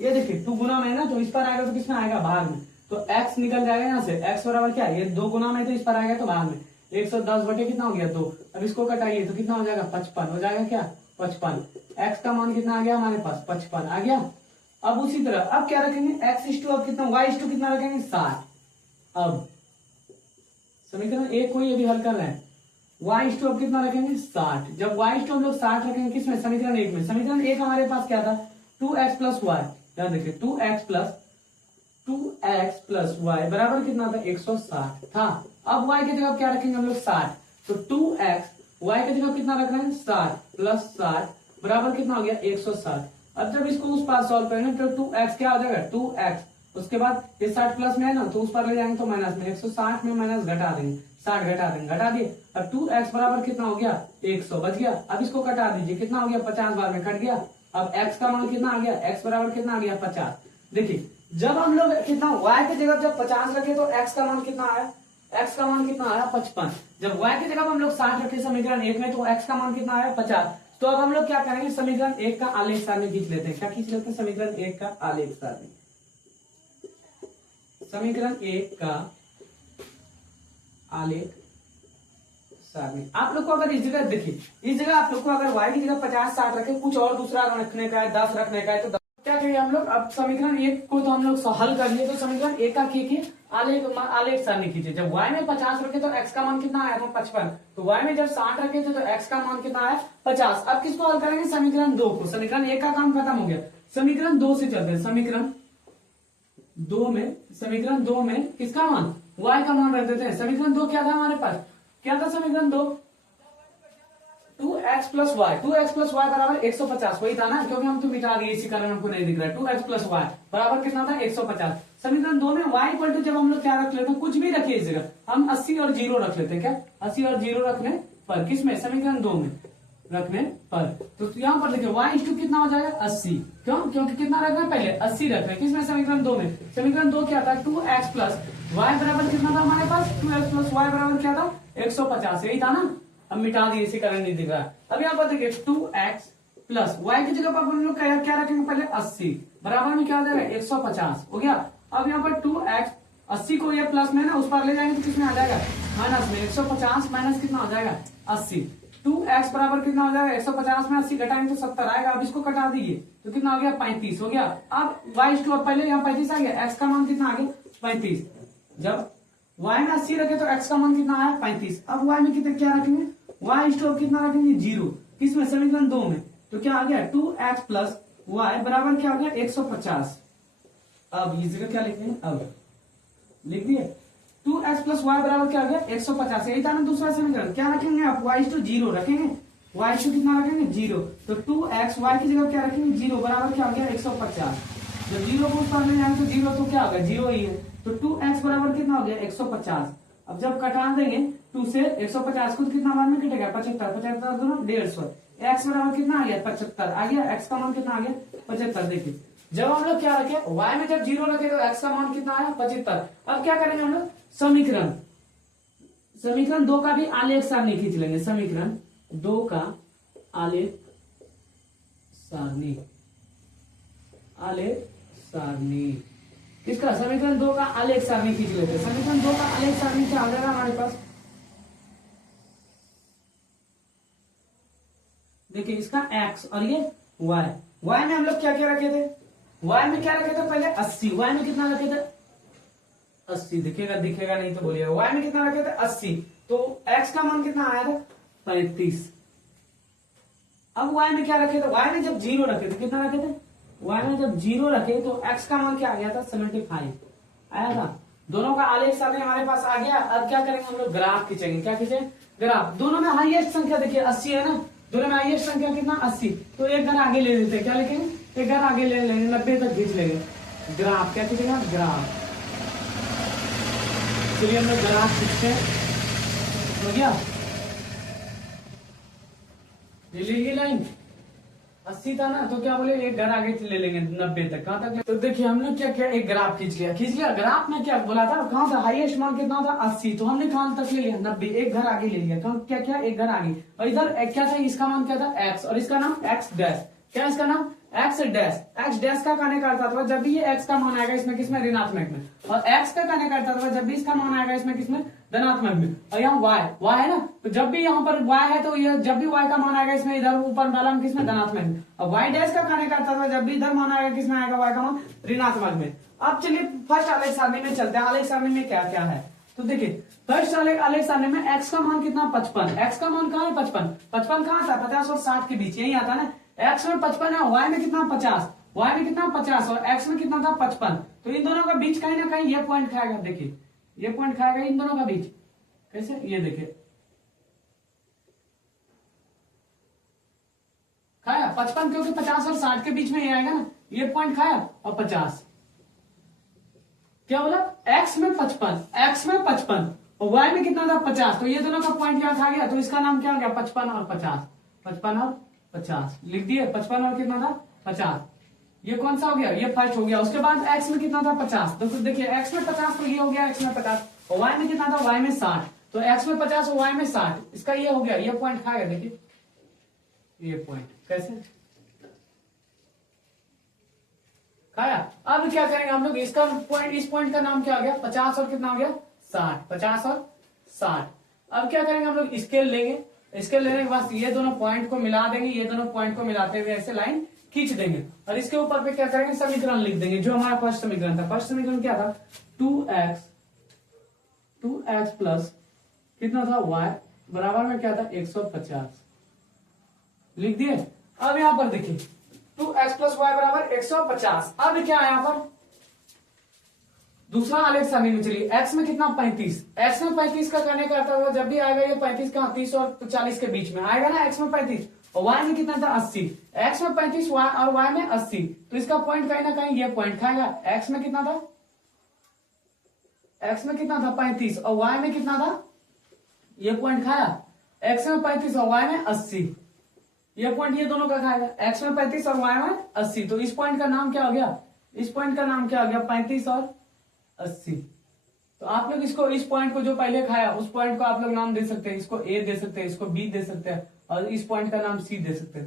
ये देखिए 2 गुना में है ना, तो इस पर आएगा तो किसमें आएगा, भाग में। तो x निकल जाएगा यहाँ से, x बराबर क्या, ये 2 गुना में तो इस पर आएगा तो भाग में, 110 बटे कितना हो गया, 2। अब इसको कटाइए तो कितना हो जाएगा, 55 हो जाएगा, क्या 55। x का मान कितना आ गया हमारे पास, 55 आ गया। अब उसी तरह अब क्या रखेंगे, x अब कितना, y कितना रखेंगे, 60। अब समीकरण एक को ये भी हल कर रहे हैं, y अब कितना रखेंगे, 60। जब y हम लोग 60 रखेंगे किसमें, समीकरण एक में। समीकरण एक हमारे पास क्या था, 2x प्लस वाई, ध्यान देखिए 2x प्लस वाई बराबर कितना था, 160 था। अब y की जगह क्या रखेंगे हम लोग, 60। तो 2x y की जगह कितना रख रहे हैं, 60 प्लस 60 बराबर कितना हो गया, 160। अब जब इसको उस पास सॉल्व करेंगे तो 2x क्या हो जाएगा, 2x, उसके बाद ये 60 प्लस में है ना, तो उस पर ले जाएंगे तो माइनस में, 160 में माइनस घटा देंगे, 60 घटा देंगे, घटा दिए। अब 2x बराबर कितना हो गया, 100 बच गया। अब इसको कटा दीजिए, कितना हो गया, 50 बार में कट गया। अब x का मान कितना आ गया, x बराबर कितना आ गया, 50। देखिए जब हम लोग कितना, y की जगह जब 50 रखे तो x का मान कितना आया, x का मान कितना आया, 55। जब y की जगह हम लोग 60 रखे समीकरण एक में, तो x का मान कितना आया, 50। तो अब हम लोग क्या करेंगे, समीकरण एक का आलेख सारणी खींच लेते हैं। क्या खींच लेते हैं, समीकरण एक का आलेख सारणी। समीकरण एक का आलेख सारणी। आप लोग को अगर इस जगह देखिए, इस जगह आप लोग को अगर y की जगह 50 60 रखे, कुछ और दूसरा रखने का है, 10 रखने का है, तो क्या करेंगे हम लोग, अब समीकरण एक को तो हम लोग हल कर लिए, तो समीकरण एक का कीजिए आलेख सारणी कीजिए। जब y में 50 रखे तो x का मान कितना आया था, 55। तो y में जब 60 रखे थे तो x का मान कितना आया, 50। अब किसको हल करेंगे, समीकरण दो को। समीकरण एक का काम खत्म हो गया, समीकरण दो से चलते हैं। समीकरण दो में किसका मान, y का मान रख देते हैं। समीकरण दो क्या था हमारे पास, क्या था समीकरण दो, 2x प्लस वाई बराबर 150, वही था ना, क्योंकि हम तो मिटा दिए, इसी कारण हमको नहीं दिख रहा है। 2x प्लस वाई बराबर कितना था, 150। समीकरण दो में y इक्वल टू जब हम लोग क्या रख लेते हैं, कुछ भी रखिए इस जगह, हम 80 और 0 रख लेते हैं। क्या 80 और 0 रखने पर, किसमें, समीकरण दो में रखने पर। तो यहाँ पर देखिए y कितना हो जाएगा, 80। क्यों, क्योंकि कितना रख रहे हैं, पहले 80 रख रहे हैं, किसमें, समीकरण दो में। समीकरण दो क्या था, 2x प्लस वाई बराबर कितना था हमारे पास, 2x प्लस वाई बराबर क्या था, 150, यही था ना। अब मिटा दिए, इसी कारण नहीं दिख रहा। अब यहाँ पर देखिए 2x प्लस वाई की जगह पर हम लोग क्या रखेंगे, पहले 80 बराबर में क्या हो जाएगा, 150 हो गया। अब यहाँ पर 2x 80 को ये प्लस में ना उस पर ले जाएंगे तो किसमें आ जाएगा, माइनस में। 150 माइनस कितना हो जाएगा, 80। 2x बराबर कितना हो जाएगा, 150 में 80 घटाएंगे तो 70 आएगा। अब इसको कटा दीजिए तो कितना हो गया, 35 हो गया। अब y और पहले यहाँ 35 आ गया, x का मान कितना आ गया, 35। जब y में 80 रखे तो x का मान कितना आया, 35। अब y में कितने क्या रखेंगे, y स्टॉप कितना रखेंगे, 0। किसमें, समीकरण दो में। तो क्या आ गया, 2x प्लस वाई बराबर क्या हो गया, 150। अब इस जगह क्या लिखेंगे, अब लिख दिए 2x प्लस वाई बराबर क्या हो गया, 150। यही था ना दूसरा समीकरण। क्या रखेंगे आप, y 0 रखेंगे। y को कितना रखेंगे 0, तो 2x y की जगह क्या रखेंगे 0 बराबर क्या हो गया 150। जब 0 को ऊपर ले जाएंगे तो 0 तो क्या होगा 0 ही है, तो 2x बराबर कितना हो गया 150। अब जब कटा देंगे 2 से 150 को कितना मान में कटेगा 75, 75 दोनों 150, x बराबर कितना आ गया 75 आ गया, x का मान कितना आ गया 75। देखिए जब हम लोग क्या रखे y में जब 0 रखे तो x का मान कितना आया 75। अब क्या करेंगे हम लोग समीकरण 2 का भी आलेख सारणी खींच लेंगे, समीकरण 2 का आलेख सारणी किसका समीकरण 2 का आलेख सारणी खींच लेते हैं। समीकरण 2 का आलेख सारणी क्या हो जाएगा हमारे पास, देखिए इसका x और ये y में हम लोग क्या क्या रखे थे, y में क्या रखे थे पहले 80, y में कितना रखे थे 80, दिखेगा नहीं तो बोलिए, y में कितना रखे थे 80, तो x का मान कितना आया था 35। अब y में क्या रखे थे, y में जब 0 रखे थे कितना रखे थे, y में जब 0 रखे तो x का मान क्या आ गया था 75 आया था। दोनों का आलेख सारणी हमारे पास आ गया। अब क्या करेंगे हम लोग ग्राफ खींचेंगे, क्या खींचे ग्राफ। दोनों में हाईएस्ट संख्या देखिए 80 है ना, दोनों में हाईएस्ट संख्या कितना 80, तो एक घर आगे ले लेते हैं, क्या लिखेंगे एक घर आगे ले लेंगे 90 तक खींच लेंगे। ग्राफ क्या खींचेगा ग्राफ, चलिए हम लोग ग्राफ खींचते हैं, हो गया ले लीजिए लाइन 80 था ना, तो क्या बोले एक घर आगे ले लेंगे 90 तक, कहां तक। तो देखिए हम लोग क्या एक ग्राफ खींच लिया। ग्राफ में क्या बोला था, कहां था हाईएस्ट मान कितना था 80, तो हमने कहां तक ले लिया 90, एक घर आगे ले लिया, क्या एक घर आगे। और इधर क्या था, इसका मान क्या था x, और इसका नाम x डैश, क्या इसका नाम x डैश का कहने का अर्थ था जब भी ये x का मान आएगा इसमें किसमें ऋणात्मक में, और x का कहने का अर्थ था जब भी इसका मान आएगा इसमें किसमें धनात्मक में। और यहाँ y है ना, तो जब भी यहाँ पर y है तो ये जब भी y का मान आएगा इसमें इधर ऊपर वाला में किसमें धनात्मक में, और y डैश का कहने का अर्थ था जब भी इधर मान आएगा किसमें आएगा y का मान ऋणात्मक में। अब चलिए फर्स्ट आलेख सारणी में चलते हैं, आलेख सारणी में क्या क्या है। तो देखिए फर्स्ट आलेख सारणी में x का मान कितना 55, x का मान कहाँ है 55 कहाँ था 50 और 60 के बीच यही आता ना, x में 55 है, y में कितना 50, y में कितना 50 और x में कितना था 55, तो इन दोनों का बीच कहीं ना कहीं ये पॉइंट खाएगा। देखिए ये पॉइंट खाएगा इन दोनों का बीच, कैसे ये देखिए खाया 55, क्योंकि 50 और 60 के बीच में ये आएगा ना, ये पॉइंट खाया और 50 क्या बोला x में 55 और y में कितना था 50, तो ये दोनों का पॉइंट क्या खा गया, तो इसका नाम क्या हो गया 55 और 50 लिख दिए। 55 और कितना था 50, ये कौन सा हो गया ये फर्स्ट हो गया। उसके बाद x में कितना था 50, तो देखिए x में 50 तो ये हो गया x में 50, और y में कितना था y में 60, तो x में 50 और y में 60, इसका ये हो गया, ये पॉइंट खाएगा। देखिए ये पॉइंट कैसे खाया। अब क्या करेंगे हम लोग, इसका पॉइंट इस पॉइंट का नाम क्या हो गया 50 और कितना हो गया 60, 50 और 60। अब क्या करेंगे हम लोग स्केल लेंगे, स्केल लेने के बाद ये दोनों पॉइंट को मिला देंगे, ये दोनों पॉइंट को मिलाते हुए ऐसे लाइन खींच देंगे, और इसके ऊपर पे क्या करेंगे समीकरण लिख देंगे, जो हमारा फर्स्ट समीकरण था। फर्स्ट समीकरण क्या था 2x प्लस कितना था y बराबर में क्या था 150 लिख दिए। अब यहां पर देखिए 2x प्लस वाई बराबर 150। अब क्या है यहाँ पर दूसरा आलेख सारणी में चलिए, x में कितना 35, x में 35 का कहने का अर्थ होगा जब भी आएगा ये 35 का 30 और 40 के बीच में आएगा ना, x में 35 और y में कितना था 80, x में 35 और y में 80, तो इसका पॉइंट कहीं ना कहीं ये पॉइंट खाएगा। x में कितना था 35 और y में कितना था, ये पॉइंट खाया, x में 35 और y में 80, ये पॉइंट ये दोनों का खाएगा, x में 35 और y में 80, तो इस पॉइंट का नाम क्या हो गया, इस पॉइंट का नाम क्या हो गया 35 और 80। तो आप लोग इसको इस पॉइंट को जो पहले खाया उस पॉइंट को आप लोग नाम दे सकते हैं, इसको a दे सकते हैं, इसको b दे सकते हैं, और इस पॉइंट का नाम c दे सकते हैं।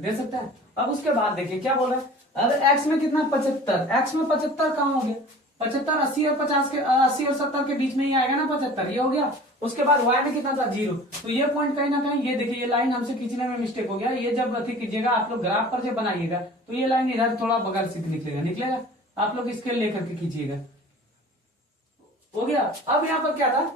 अब उसके बाद देखिए क्या बोल रहा है, अगर x में कितना 75, x में 75 कहाँ हो गया 75, 80 और 50 के 80 और 70 के बीच में ही आएगा ना 75, ये हो गया। उसके बाद y में कितना था 0, तो ये पॉइंट कहीं ना कहीं ये देखिए ये लाइन हमसे खींचने में मिस्टेक हो गया, ये जब अति कीजिएगा आप लोग ग्राफ पर जब बनाइएगा तो ये लाइन इधर थोड़ा बगल से निकलेगा, आप लोग स्केल लेकर के खींचिएगा, हो गया। अब यहाँ पर क्या था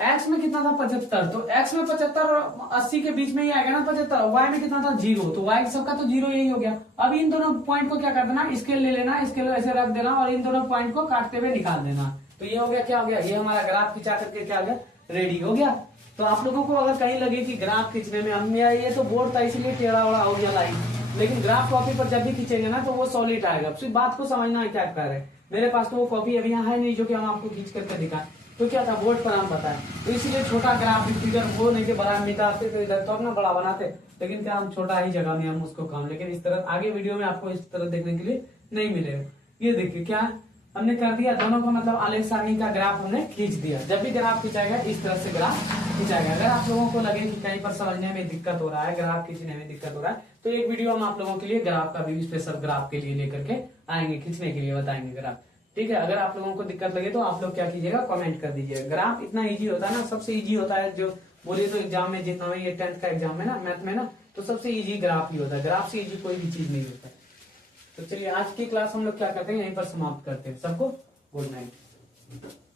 x में कितना था 75, तो x में 75 और 80 के बीच में ही आएगा ना 75, y में कितना था 0, तो y सबका तो 0 यही हो गया। अब इन दोनों पॉइंट को क्या कर देना, स्केल ले लेना, स्केल ऐसे रख देना और इन दोनों पॉइंट को काटते हुए निकाल देना, तो ये हो गया क्या हो गया, ये हमारा ग्राफ खिंचा करके क्या हो गया रेडी हो गया। तो आप लोगों को अगर कहीं लगे कि ग्राफ खींचने में हमने ये तो बोर्ड था इसलिए टेढ़ा वड़ा हो गया लाइन, लेकिन ग्राफ कॉपी पर जब भी खींचेंगे ना तो वो सॉलिड आएगा। सिर्फ बात को समझना है क्या कर रहे हैं। मेरे पास तो वो कॉपी अभी यहाँ है नहीं जो कि हम आपको खींच करके दिखाएं, तो क्या था बोर्ड पर हम बताएं, तो इसीलिए छोटा ग्राफ फिगर वो नहीं कि बड़ा मिटाते तो इधर तो अपना बड़ा बनाते, लेकिन क्या हम छोटा ही जगह में हम उसको काम, लेकिन इस तरह आगे वीडियो में आपको इस तरह देखने के लिए नहीं मिलेगा। ये देखिए क्या हमने कर दिया, दोनों को मतलब आलेख सारणी का ग्राफ हमने खींच दिया। जब भी ग्राफ खिंचाएगा इस तरह से ग्राफ खिंचाएगा। अगर आप लोगों को लगे कि कहीं पर समझने में दिक्कत हो रहा है, ग्राफ खींचने में दिक्कत हो रहा है, तो एक वीडियो हम आप लोगों के लिए ग्राफ का भी स्पेशल ग्राफ के लिए लेकर के आएंगे, खींचने के लिए बताएंगे ग्राफ। ठीक है, अगर आप लोगों को दिक्कत लगे तो आप लोग क्या कीजिएगा, कमेंट कर दीजिएगा। ग्राफ इतना इजी होता है ना, सबसे इजी होता है जो बोलिए तो एग्जाम में जितना भी ये 10th का एग्जाम है ना मैथ में ना, तो सबसे इजी ग्राफ ही होता है। ग्राफ से इजी कोई भी चीज नहीं होता है। तो चलिए आज की क्लास हम लोग क्या करते हैं, यहीं पर समाप्त करते हैं। सबको गुड नाइट।